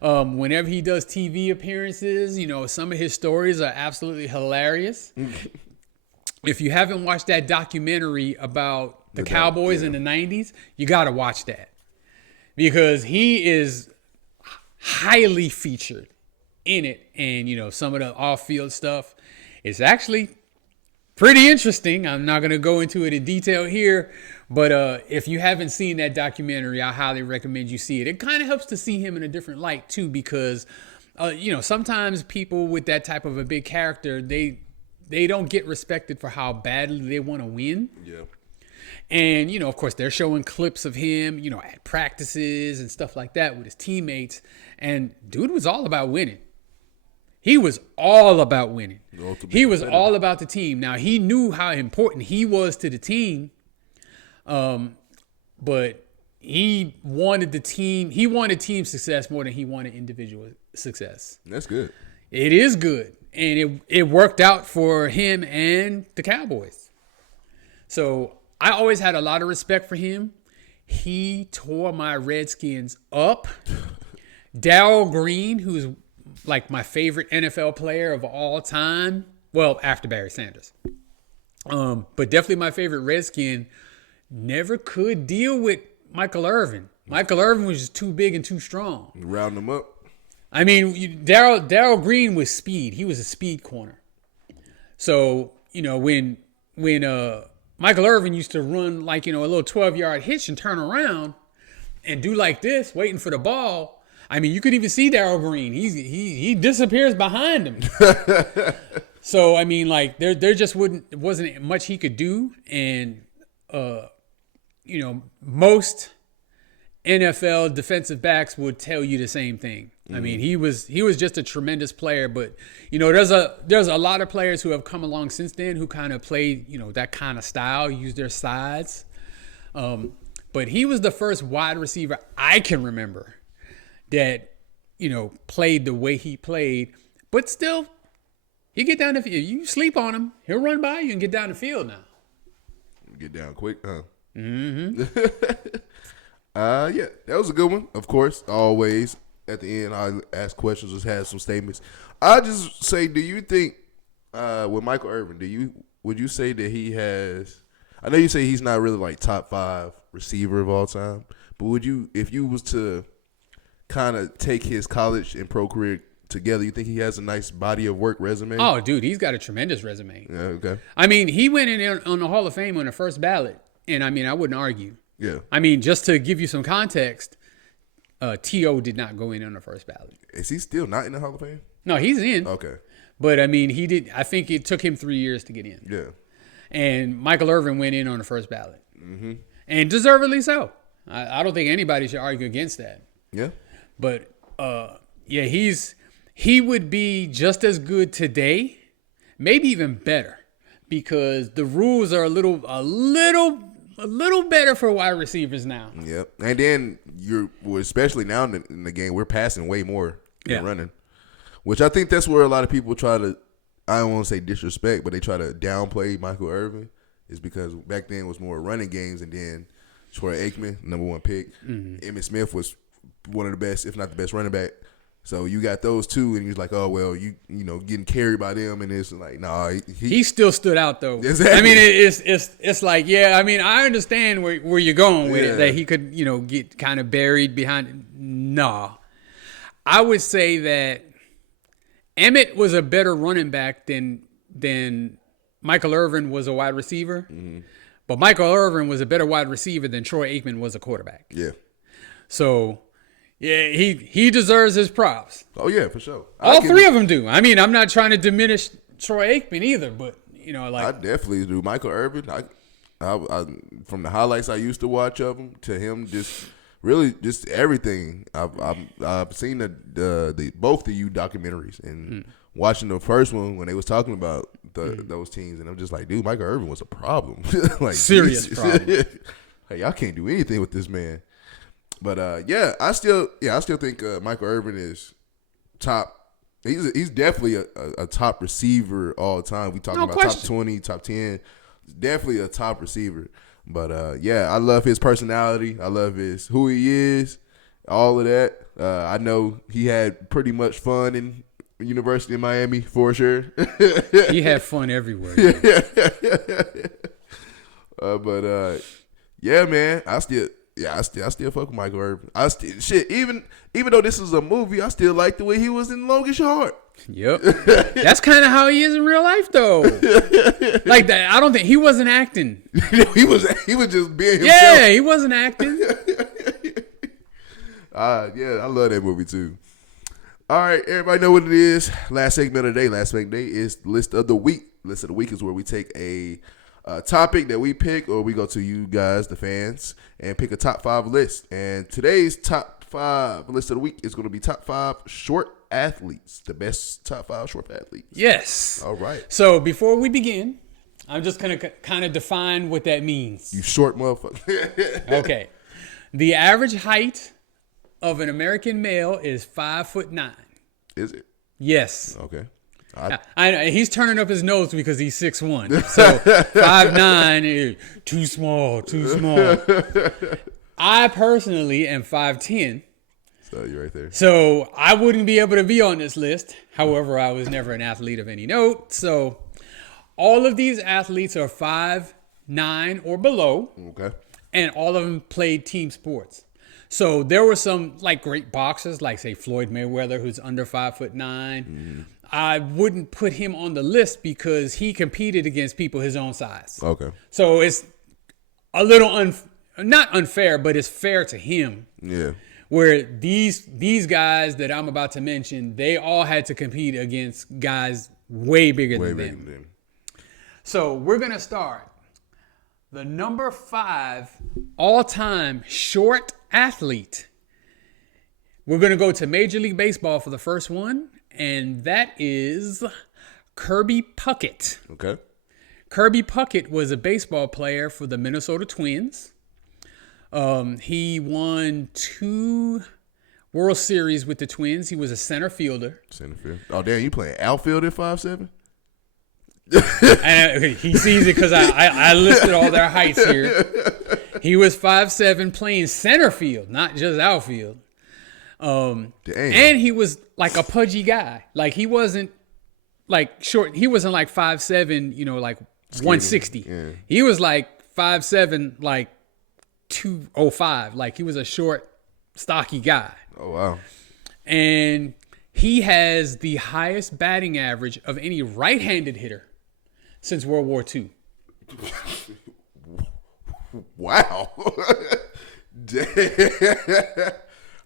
Whenever he does TV appearances, some of his stories are absolutely hilarious. If you haven't watched that documentary about the Cowboys in the 90s, you got to watch that. Because he is highly featured in it. And, some of the off-field stuff is actually pretty interesting. I'm not going to go into it in detail here. But if you haven't seen that documentary, I highly recommend you see it. It kind of helps to see him in a different light, too, because, sometimes people with that type of a big character, they don't get respected for how badly they want to win. Yeah. And, of course, they're showing clips of him, at practices and stuff like that with his teammates. And dude was all about winning. He was all about winning. He was all about the team. Now, he knew how important he was to the team. But he wanted the team. He wanted team success more than he wanted individual success. That's good. It is good, and it worked out for him and the Cowboys. So I always had a lot of respect for him. He tore my Redskins up. Darryl Green, who's like my favorite NFL player of all time. Well, after Barry Sanders. But definitely my favorite Redskin. Never could deal with Michael Irvin. Michael Irvin was just too big and too strong. Round him up. I mean, Darryl Green was speed. He was a speed corner. So, when Michael Irvin used to run like, a little 12-yard hitch and turn around and do like this, waiting for the ball. I mean, you could even see Darryl Green. He disappears behind him. So, I mean, like there just wasn't much he could do. And, most NFL defensive backs would tell you the same thing. I mean, he was just a tremendous player, but there's a lot of players who have come along since then who kind of played, that kind of style, use their sides. But he was the first wide receiver I can remember that, played the way he played, but still, you get down the field. You sleep on him, he'll run by you and get down the field now. Get down quick, huh? Mm-hmm. Yeah, that was a good one. Of course, always at the end, I ask questions, just have some statements. I just say, do you think with Michael Irvin, would you say that he has? I know you say he's not really like top 5 receiver of all time, but would you, if you was to kind of take his college and pro career together, you think he has a nice body of work resume? Oh, dude, he's got a tremendous resume. Yeah, okay. I mean, he went in on the Hall of Fame on the first ballot, and I mean, I wouldn't argue. Yeah. I mean, just to give you some context, T.O. did not go in on the first ballot. Is he still not in the Hall of Fame? No, he's in. Okay. But, I mean, he did. I think it took him 3 years to get in. Yeah. And Michael Irvin went in on the first ballot. Mm-hmm. And deservedly so. I don't think anybody should argue against that. Yeah. But, yeah, he would be just as good today, maybe even better, because the rules are a little better for wide receivers now. Yep. And then especially now in the game, we're passing way more than running, which I think that's where a lot of people try to, I don't want to say disrespect, but they try to downplay Michael Irvin, is because back then it was more running games, and then Troy Aikman, number 1 pick, Emmitt Smith was one of the best, if not the best running back. So you got those two, and you're like, oh, well, you getting carried by them, and it's like, nah. He still stood out, though. Exactly. I mean, it's like, yeah, I mean, I understand where you're going with it, that he could, get kind of buried behind it. Nah. I would say that Emmett was a better running back than Michael Irvin was a wide receiver. Mm-hmm. But Michael Irvin was a better wide receiver than Troy Aikman was a quarterback. Yeah. So, yeah, he deserves his props. Oh, yeah, for sure. All three of them do. I mean, I'm not trying to diminish Troy Aikman either, but, I definitely do. Michael Irvin, I from the highlights I used to watch of him to him, just everything. I've seen the both of you documentaries, and watching the first one when they was talking about those teams, and I'm just like, dude, Michael Irvin was a problem. Like, serious problem. Hey, y'all can't do anything with this man. But I still think Michael Irvin is top. He's definitely a top receiver all the time. We talking about top 20, top 10. Definitely a top receiver. But I love his personality. I love who he is. All of that. I know he had pretty much fun in University of Miami for sure. He had fun everywhere. Man, I still fuck with Michael Irvin. Even though this is a movie, I still like the way he was in Longest Yard. Yep. That's kind of how he is in real life, though. Like that, I don't think he wasn't acting. he was just being himself. Yeah, he wasn't acting. I love that movie too. All right, everybody know what it is. Last segment of the day. Last segment of the day is List of the Week. List of the Week is where we take a topic that we pick, or we go to you guys, the fans, and pick a top 5 list. And today's top 5 list of the week is going to be top 5 short athletes, the best top 5 short athletes. Yes. All right. So before we begin, I'm just going to kind of define what that means. You short motherfucker. Okay. The average height of an American male is 5'9". Is it? Yes. Okay. I know he's turning up his nose because he's 6'1". So 5'9", too small. I personally am 5'10". So you're right there. So I wouldn't be able to be on this list. However, I was never an athlete of any note. So all of these athletes are 5'9" or below. Okay. And all of them played team sports. So there were some like great boxers, like say Floyd Mayweather, who's under 5'9". Mm-hmm. I wouldn't put him on the list because he competed against people his own size. Okay. So it's a little not unfair, but it's fair to him. Yeah. Where these guys that I'm about to mention, they all had to compete against guys way bigger than them. So we're gonna start. The number 5 all-time short athlete. We're gonna go to Major League Baseball for the first one. And that is Kirby Puckett. Okay. Kirby Puckett was a baseball player for the Minnesota Twins. He won 2 World Series with the Twins. He was a center fielder. Center field. Oh, damn, you playing outfield at 5'7"? And he sees it because I listed all their heights here. He was 5'7", playing center field, not just outfield. And he was like a pudgy guy. Like he wasn't like short. He wasn't like 5'7", like 160. Yeah. He was like 5'7", like 205. Like he was a short, stocky guy. Oh wow! And he has the highest batting average of any right-handed hitter since World War II. Wow.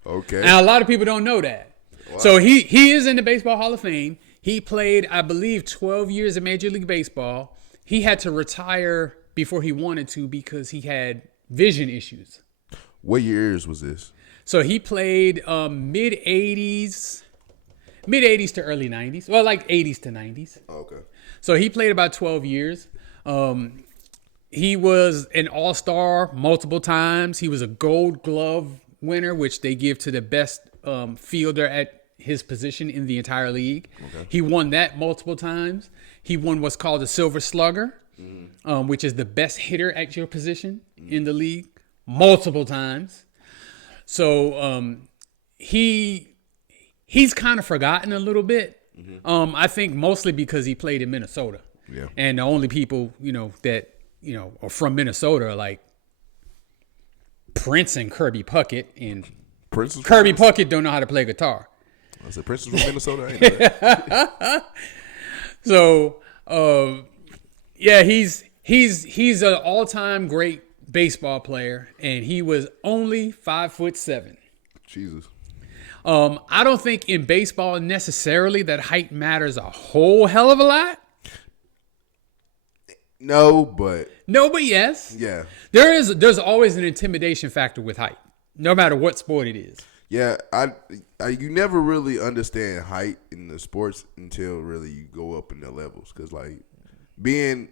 Okay. Now, a lot of people don't know that. Wow. So he is in the Baseball Hall of Fame. He played, I believe, 12 years in Major League Baseball. He had to retire before he wanted to because he had vision issues. What years was this? So he played mid-'80s to early 90s. Well, like 80s to 90s. Okay. So he played about 12 years. He was an all-star multiple times. He was a Gold Glove winner, which they give to the best fielder at his position in the entire league. Okay. He won that multiple times. He won what's called the Silver Slugger, which is the best hitter at your position in the league, multiple times. So he's kind of forgotten a little bit. I think mostly because he played in Minnesota. Yeah. And the only people, that, are from Minnesota are like Prince and Kirby Puckett. And Kirby Puckett don't know how to play guitar. I said Prince is from Minnesota. I ain't know that. So, yeah, he's an all-time great baseball player, and he was only 5'7". Jesus. I don't think in baseball necessarily that height matters a whole hell of a lot. No, but yes. Yeah. There's always an intimidation factor with height, no matter what sport it is. Yeah, I you never really understand height in the sports until really you go up in the levels, because like being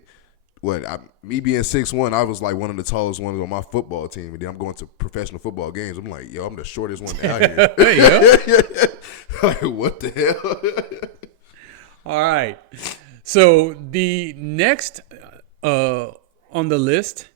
me being 6'1", I was like one of the tallest ones on my football team, and then I'm going to professional football games. I'm like, yo, I'm the shortest one out here. Like, what the hell? All right. So the next on the list,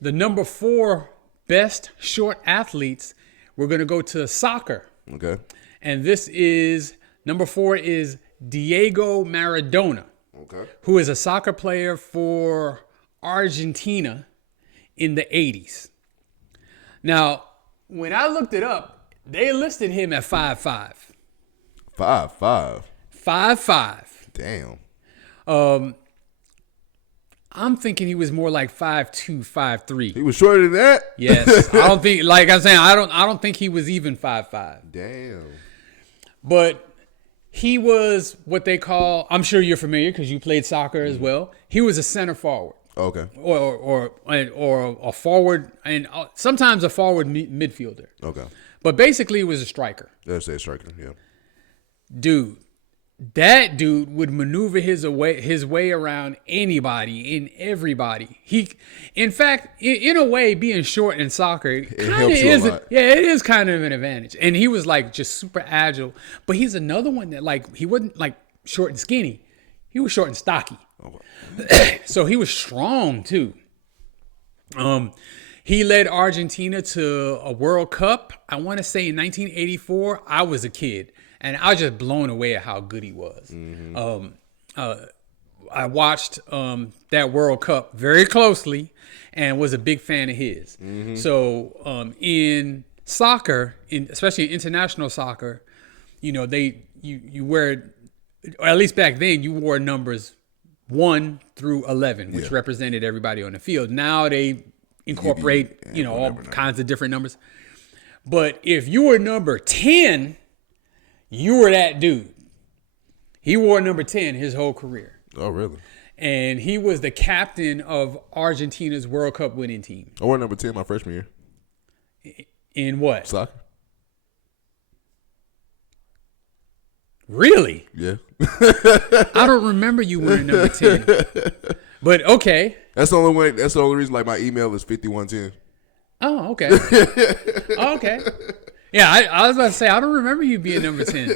the number 4 best short athletes, we're going to go to soccer. Okay. And this is, number 4 is Diego Maradona. Okay. Who is a soccer player for Argentina in the 80s. Now, when I looked it up, they listed him at 5'5". 5'5". 5'5". Damn. I'm thinking he was more like 5'2", 5'3". He was shorter than that? Yes. I don't think, like I'm saying, I don't think he was even 5'5". Damn. But he was what they call, I'm sure you're familiar because you played soccer as well. He was a center forward. Okay. Or a forward, and sometimes a forward midfielder. Okay. But basically, he was a striker. Let's say striker, yeah. Dude, that dude would maneuver his way around anybody and everybody. In fact, in a way, being short in soccer, it helps you a lot. Yeah, it is kind of an advantage. And he was like just super agile. But he's another one that like he wasn't like short and skinny. He was short and stocky. Okay. So he was strong too. He led Argentina to a World Cup. I want to say in 1984. I was a kid. And I was just blown away at how good he was. Mm-hmm. I watched that World Cup very closely and was a big fan of his. Mm-hmm. So in soccer, especially in international soccer, you wear, or at least back then, you wore numbers 1 through 11, which represented everybody on the field. Now they incorporate, all kinds of different numbers. But if you were number 10, you were that dude. He wore number 10 his whole career. Oh, really? And he was the captain of Argentina's World Cup winning team. I wore number 10 my freshman year. In what? Soccer. Really? Yeah. I don't remember you wearing number 10. But okay. That's the only way. That's the only reason. Like my email is 5110. Oh, okay. Okay. Yeah, I was about to say, I don't remember you being number 10.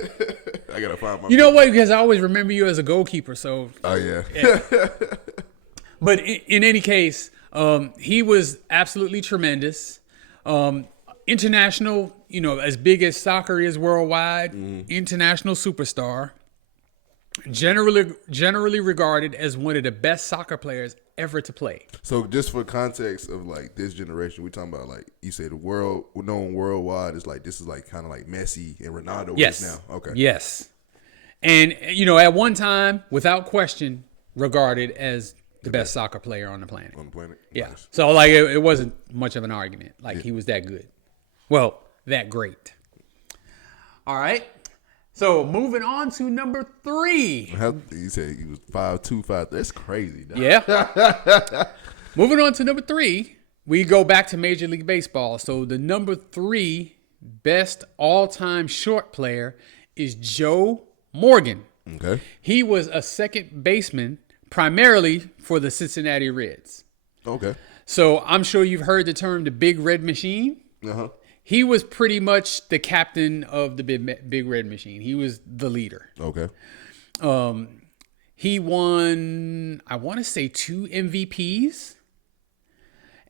I gotta find my. You know what? Because I always remember you as a goalkeeper. So, Oh yeah. but in any case, he was absolutely tremendous. International, as big as soccer is worldwide, international superstar. Generally regarded as one of the best soccer players ever to play. So just for context of like this generation, we talking about like you say the world known worldwide is like this is like kind of like Messi and Ronaldo Yes. is now. Okay. Yes. And at one time, without question, regarded as the best soccer player on the planet. On the planet. Yeah. Nice. So like it wasn't much of an argument. Like he was that good. Well, that great. All right. So moving on to number 3. You said he was 5'2", 5'3". That's crazy. Dog. Yeah. Moving on to number 3, we go back to Major League Baseball. So the number 3 best all-time short player is Joe Morgan. Okay. He was a second baseman primarily for the Cincinnati Reds. Okay. So I'm sure you've heard the term the Big Red Machine. Uh-huh. He was pretty much the captain of the Big Red Machine. He was the leader. Okay. He won, I want to say, 2 MVPs.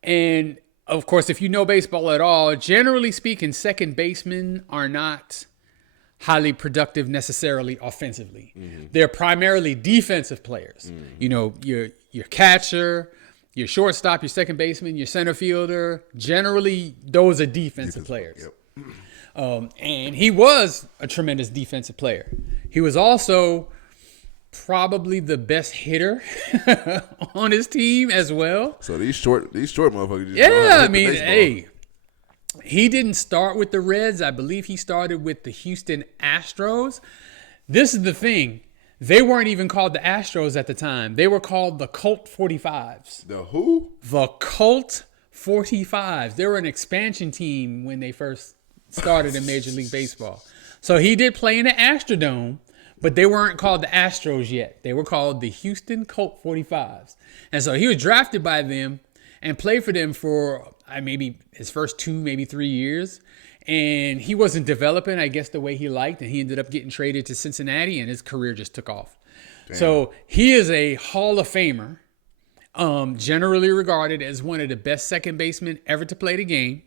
And, of course, if you know baseball at all, generally speaking, second basemen are not highly productive necessarily offensively. Mm-hmm. They're primarily defensive players. Mm-hmm. Your catcher, your shortstop, your second baseman, your center fielder, generally those are defensive players. Yep. And he was a tremendous defensive player. He was also probably the best hitter on his team as well. So these short motherfuckers. Yeah, I mean, hey, he didn't start with the Reds. I believe he started with the Houston Astros. This is the thing. They weren't even called the Astros at the time. They were called the Colt 45s. The who? The Colt 45s. They were an expansion team when they first started in Major League Baseball. So he did play in the Astrodome, but they weren't called the Astros yet. They were called the Houston Colt 45s. And so he was drafted by them and played for them for maybe his first 2, maybe 3 years. And he wasn't developing, I guess, the way he liked. And he ended up getting traded to Cincinnati, and his career just took off. Damn. So he is a Hall of Famer, generally regarded as one of the best second basemen ever to play the game.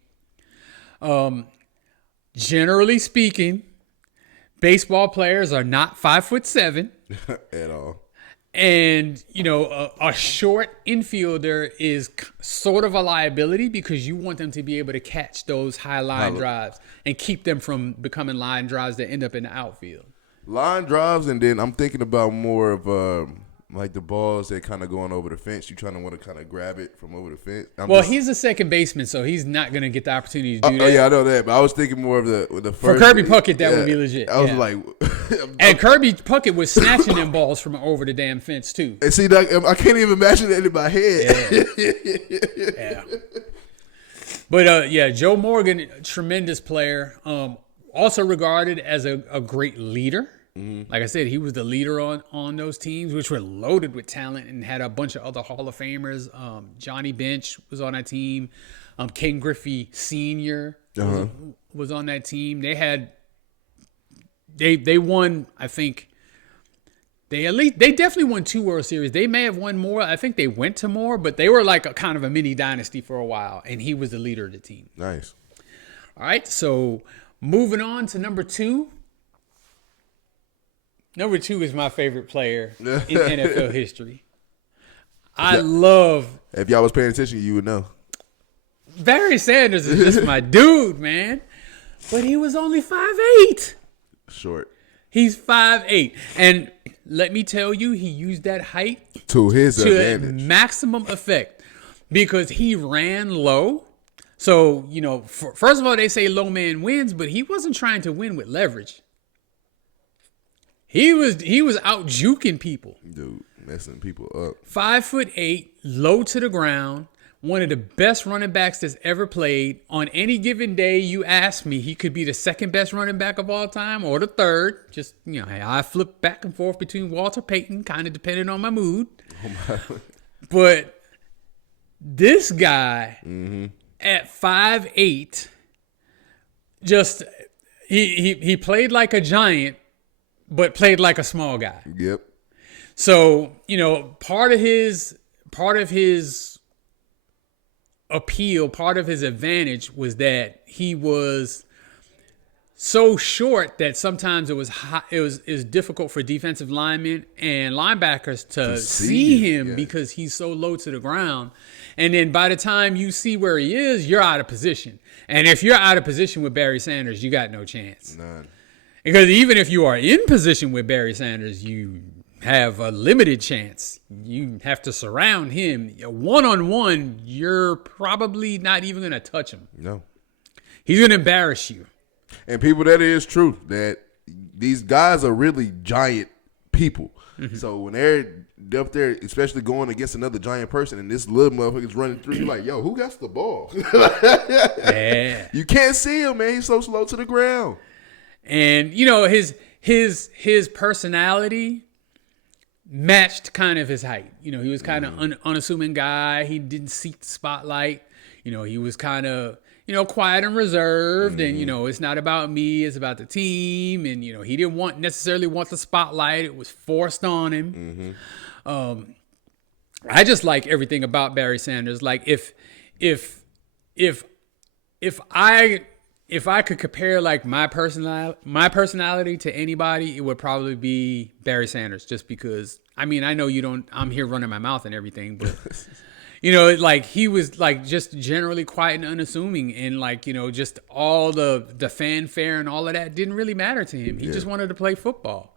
Generally speaking, baseball players are not 5'7" at all. And, a short infielder is sort of a liability because you want them to be able to catch those high line drives and keep them from becoming line drives that end up in the outfield. Line drives, and then I'm thinking about more of like the balls that kind of going over the fence. You trying to want to kind of grab it from over the fence. He's a second baseman, so he's not going to get the opportunity to do that. Oh, yeah, I know that. But I was thinking more of the first. For Kirby Puckett, that would be legit. I was like... and Kirby Puckett was snatching them balls from over the damn fence, too. And see, I can't even imagine that in my head. Yeah. But, Joe Morgan, tremendous player. Also regarded as a great leader. Mm-hmm. Like I said, he was the leader on those teams, which were loaded with talent and had a bunch of other Hall of Famers. Johnny Bench was on that team. Ken Griffey Sr. Was on that team. They won, I think, they definitely won 2 World Series. They may have won more. I think they went to more, but they were like a kind of a mini dynasty for a while, and he was the leader of the team. Nice. All right, so moving on to number 2. Number 2 is my favorite player in NFL history. If y'all was paying attention, you would know. Barry Sanders is just my dude, man. But he was only 5'8". Short. He's 5'8". And let me tell you, he used that height to his advantage. Maximum effect. Because he ran low. So, first of all, they say low man wins, but he wasn't trying to win with leverage. He was out juking people. Dude, messing people up. 5'8", low to the ground. One of the best running backs that's ever played. On any given day, you ask me, he could be the second best running back of all time or the third. Just, I flip back and forth between Walter Payton, kind of depending on my mood. But this guy at 5'8", just he played like a giant, but played like a small guy. Yep. So, part of his appeal, part of his advantage was that he was so short that sometimes it was difficult for defensive linemen and linebackers to see him because he's so low to the ground. And then by the time you see where he is, you're out of position. And if you're out of position with Barry Sanders, you got no chance. None. Because even if you are in position with Barry Sanders, you have a limited chance. You have to surround him. One-on-one, you're probably not even going to touch him. No. He's going to embarrass you. And people, that is true. That these guys are really giant people. Mm-hmm. So when they're up there, especially going against another giant person, and this little motherfucker's running through, you're like, yo, who got the ball? Yeah. You can't see him, man. He's so slow to the ground. And, his personality matched kind of his height. He was kind of unassuming guy. He didn't seek the spotlight. He was kind of, quiet and reserved. And, it's not about me. It's about the team. And, he didn't necessarily want the spotlight. It was forced on him. I just like everything about Barry Sanders. Like if I could compare like my personality to anybody, it would probably be Barry Sanders, just because, I know I'm here running my mouth and everything, but like he was like just generally quiet and unassuming, and like, just all the fanfare and all of that didn't really matter to him. He just wanted to play football.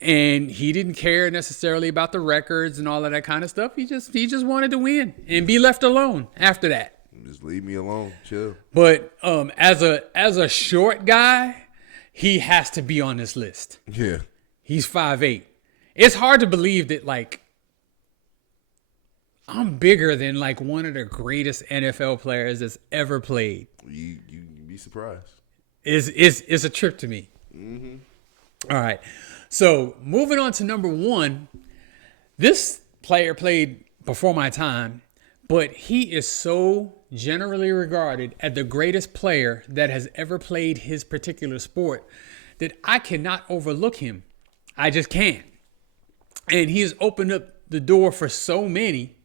And he didn't care necessarily about the records and all of that kind of stuff. He just wanted to win and be left alone after that. Just leave me alone. Chill. But as a short guy, he has to be on this list. Yeah. He's 5'8". It's hard to believe that, like, I'm bigger than like one of the greatest NFL players that's ever played. You be surprised. It's a trip to me. Mm-hmm. All right. So moving on to number 1, this player played before my time, but he is so generally regarded as the greatest player that has ever played his particular sport that I cannot overlook him. I just can't. And he has opened up the door for so many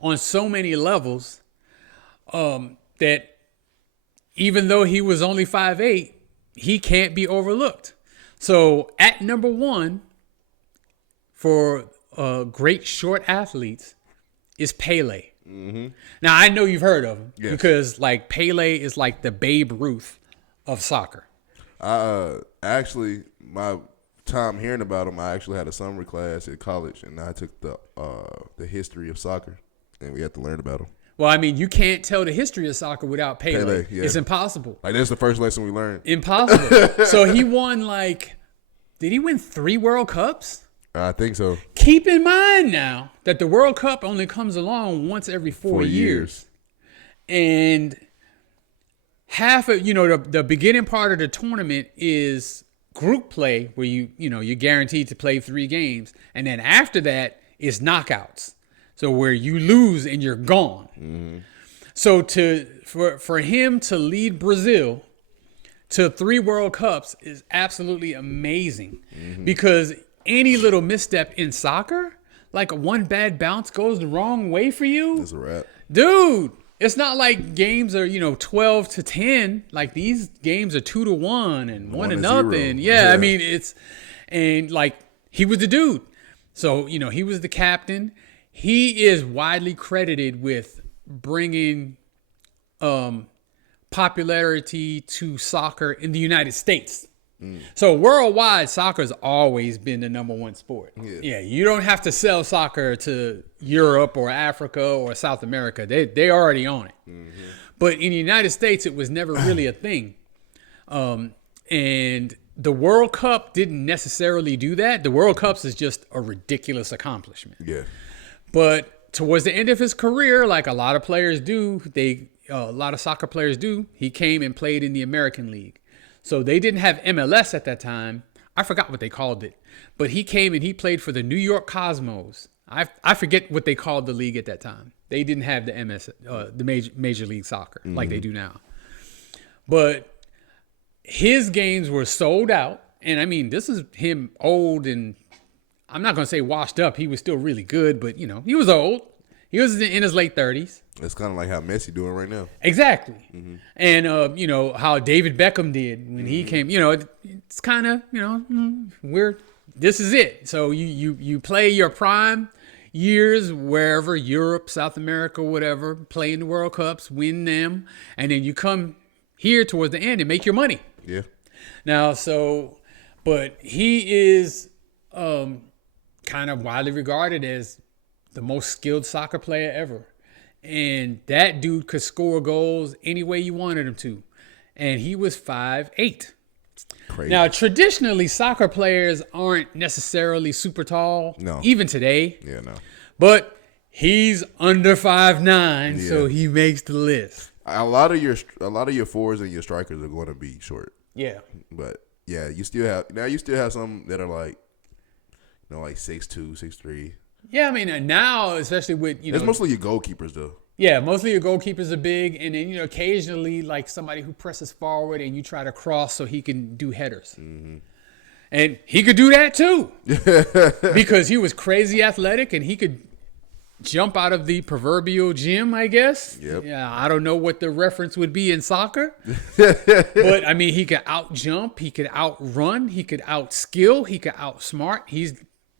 on so many levels that even though he was only 5'8", he can't be overlooked. So at number 1 for great short athletes is Pele. Mm-hmm. Now, I know you've heard of him because like Pele is like the Babe Ruth of soccer. Actually, my time hearing about him, I actually had a summer class at college, and I took the history of soccer, and we had to learn about him. Well, you can't tell the history of soccer without Pele. Yeah. It's impossible. Like, that's the first lesson we learned. Impossible. So he won did he win 3 World Cups? I think so. Keep in mind now that the World Cup only comes along once every 4 years. And half of, the beginning part of the tournament is group play where you're guaranteed to play 3 games. And then after that is knockouts. So where you lose and you're gone. Mm-hmm. So for him to lead Brazil to 3 World Cups is absolutely amazing. Mm-hmm. Because any little misstep in soccer, like one bad bounce goes the wrong way for you. That's a wrap. Dude, it's not like games are, 12-10. Like these games are 2-1 and 1-0. Yeah, and like he was the dude. So, he was the captain. He is widely credited with bringing popularity to soccer in the United States. So worldwide, soccer's always been the number 1 sport. Yeah, you don't have to sell soccer to Europe or Africa or South America. They already own it. Mm-hmm. But in the United States, it was never really a thing. And the World Cup didn't necessarily do that. The World Cups is just a ridiculous accomplishment. Yeah. But towards the end of his career, like a lot of players do, a lot of soccer players do, he came and played in the American League. So they didn't have MLS at that time. I forgot what they called it. But he came and he played for the New York Cosmos. I forget what they called the league at that time. They didn't have the Major League Soccer like they do now. But his games were sold out. And I mean, this is him old and I'm not going to say washed up. He was still really good, but, he was old. He was in his late 30s. It's kind of like how Messi doing right now. Exactly. Mm-hmm. And, how David Beckham did when he came. It's kind of, this is it. So you play your prime years wherever, Europe, South America, whatever, play in the World Cups, win them, and then you come here towards the end and make your money. Yeah. Now, but he is kind of widely regarded as the most skilled soccer player ever. And that dude could score goals any way you wanted him to. And he was 5'8". Crazy. Now, traditionally, soccer players aren't necessarily super tall. No. Even today. Yeah, no. But he's under 5'9", so he makes the list. A lot of your forwards and your strikers are going to be short. Yeah. But yeah, you still have some that are like 6'2", 6'3". Yeah, I mean, now, especially with, it's mostly your goalkeepers, though. Yeah, mostly your goalkeepers are big. And then, occasionally, like somebody who presses forward and you try to cross so he can do headers. Mm-hmm. And he could do that, too. Because he was crazy athletic and he could jump out of the proverbial gym, I guess. Yep. Yeah, I don't know what the reference would be in soccer. But, I mean, he could out-jump. He could outrun. He could out-skill. He could outsmart. He's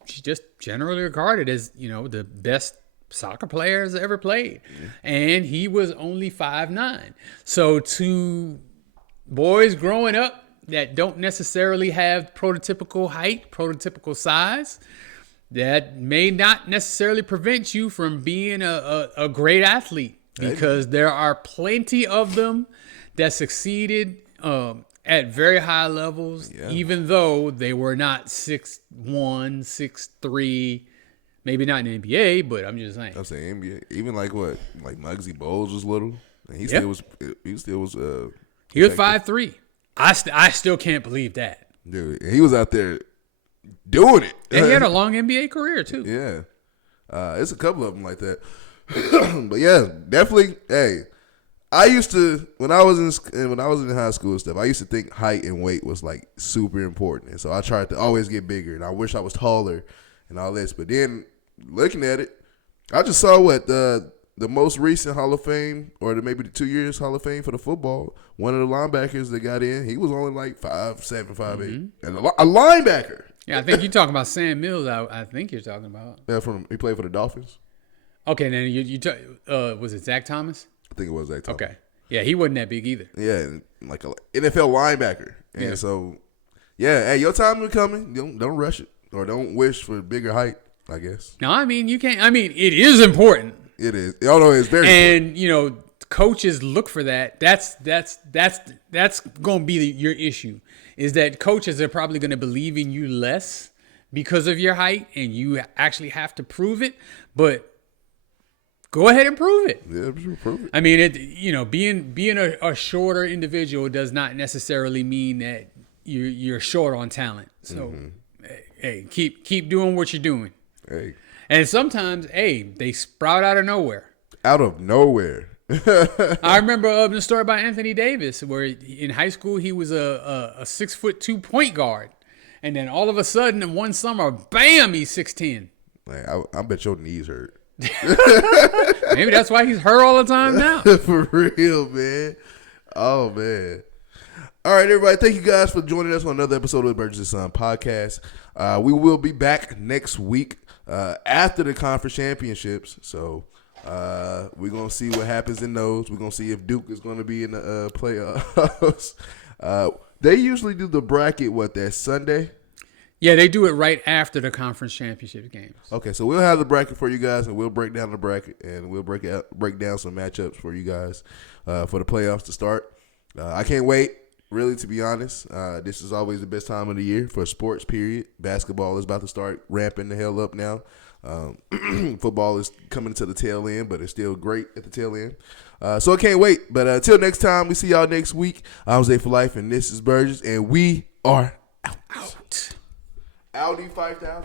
just generally regarded as, the best soccer players ever played. Mm-hmm. And he was only 5'9". So to boys growing up that don't necessarily have prototypical height, prototypical size, that may not necessarily prevent you from being a great athlete, because there are plenty of them that succeeded at very high levels, even though they were not 6'1", 6'3", maybe not in the NBA, but I'm just saying. I'm saying NBA. Even like Muggsy Bogues was little, and he still was. He was 5'3". I still can't believe that. Dude, he was out there doing it. And he had a long NBA career too. Yeah, it's a couple of them like that. But yeah, definitely. Hey, I used to when I was in high school and stuff. I used to think height and weight was like super important, and so I tried to always get bigger. And I wish I was taller and all this. But then looking at it, I just saw what the most recent Hall of Fame, or maybe the 2 years Hall of Fame for the football. One of the linebackers that got in, he was only like 5'7", 5'8", and a linebacker. Yeah, I think you're talking about Sam Mills. I think you're talking about. Yeah, he played for the Dolphins. Okay, then was it Zach Thomas? I think it was Zach Thomas. Okay, yeah, he wasn't that big either. Yeah, like an NFL linebacker, and so hey, your time is coming. Don't rush it, or don't wish for bigger height, I guess. No, I mean you can't. I mean it is important. It is. Although it's very important. And coaches look for that. That's going to be your issue. Is that coaches are probably going to believe in you less because of your height, and you actually have to prove it. But go ahead and prove it. Yeah, prove it. I mean, being a shorter individual does not necessarily mean that you're short on talent. So, hey, keep doing what you're doing. Hey. And sometimes, they sprout out of nowhere. Out of nowhere. I remember the story about Anthony Davis, where in high school he was a 6'2" point guard, and then all of a sudden in one summer, bam, he's 6'10". Man, I bet your knees hurt. Maybe that's why he's hurt all the time now. For real, man. Oh man. All right, everybody. Thank you guys for joining us on another episode of the Burgess&son podcast. We will be back next week after the conference championships. So we're going to see what happens in those. We're going to see if Duke is going to be in the playoffs. They usually do the bracket, that Sunday? Yeah, they do it right after the conference championship games. Okay, so we'll have the bracket for you guys, and we'll break down the bracket, and we'll break down some matchups for you guys for the playoffs to start. I can't wait. Really, to be honest, this is always the best time of the year for sports, period. Basketball is about to start ramping the hell up now. Football is coming to the tail end, but it's still great at the tail end. So I can't wait. But until next time, we see y'all next week. I'm Zay for Life, and this is Burgess, and we are out. Audi 5000.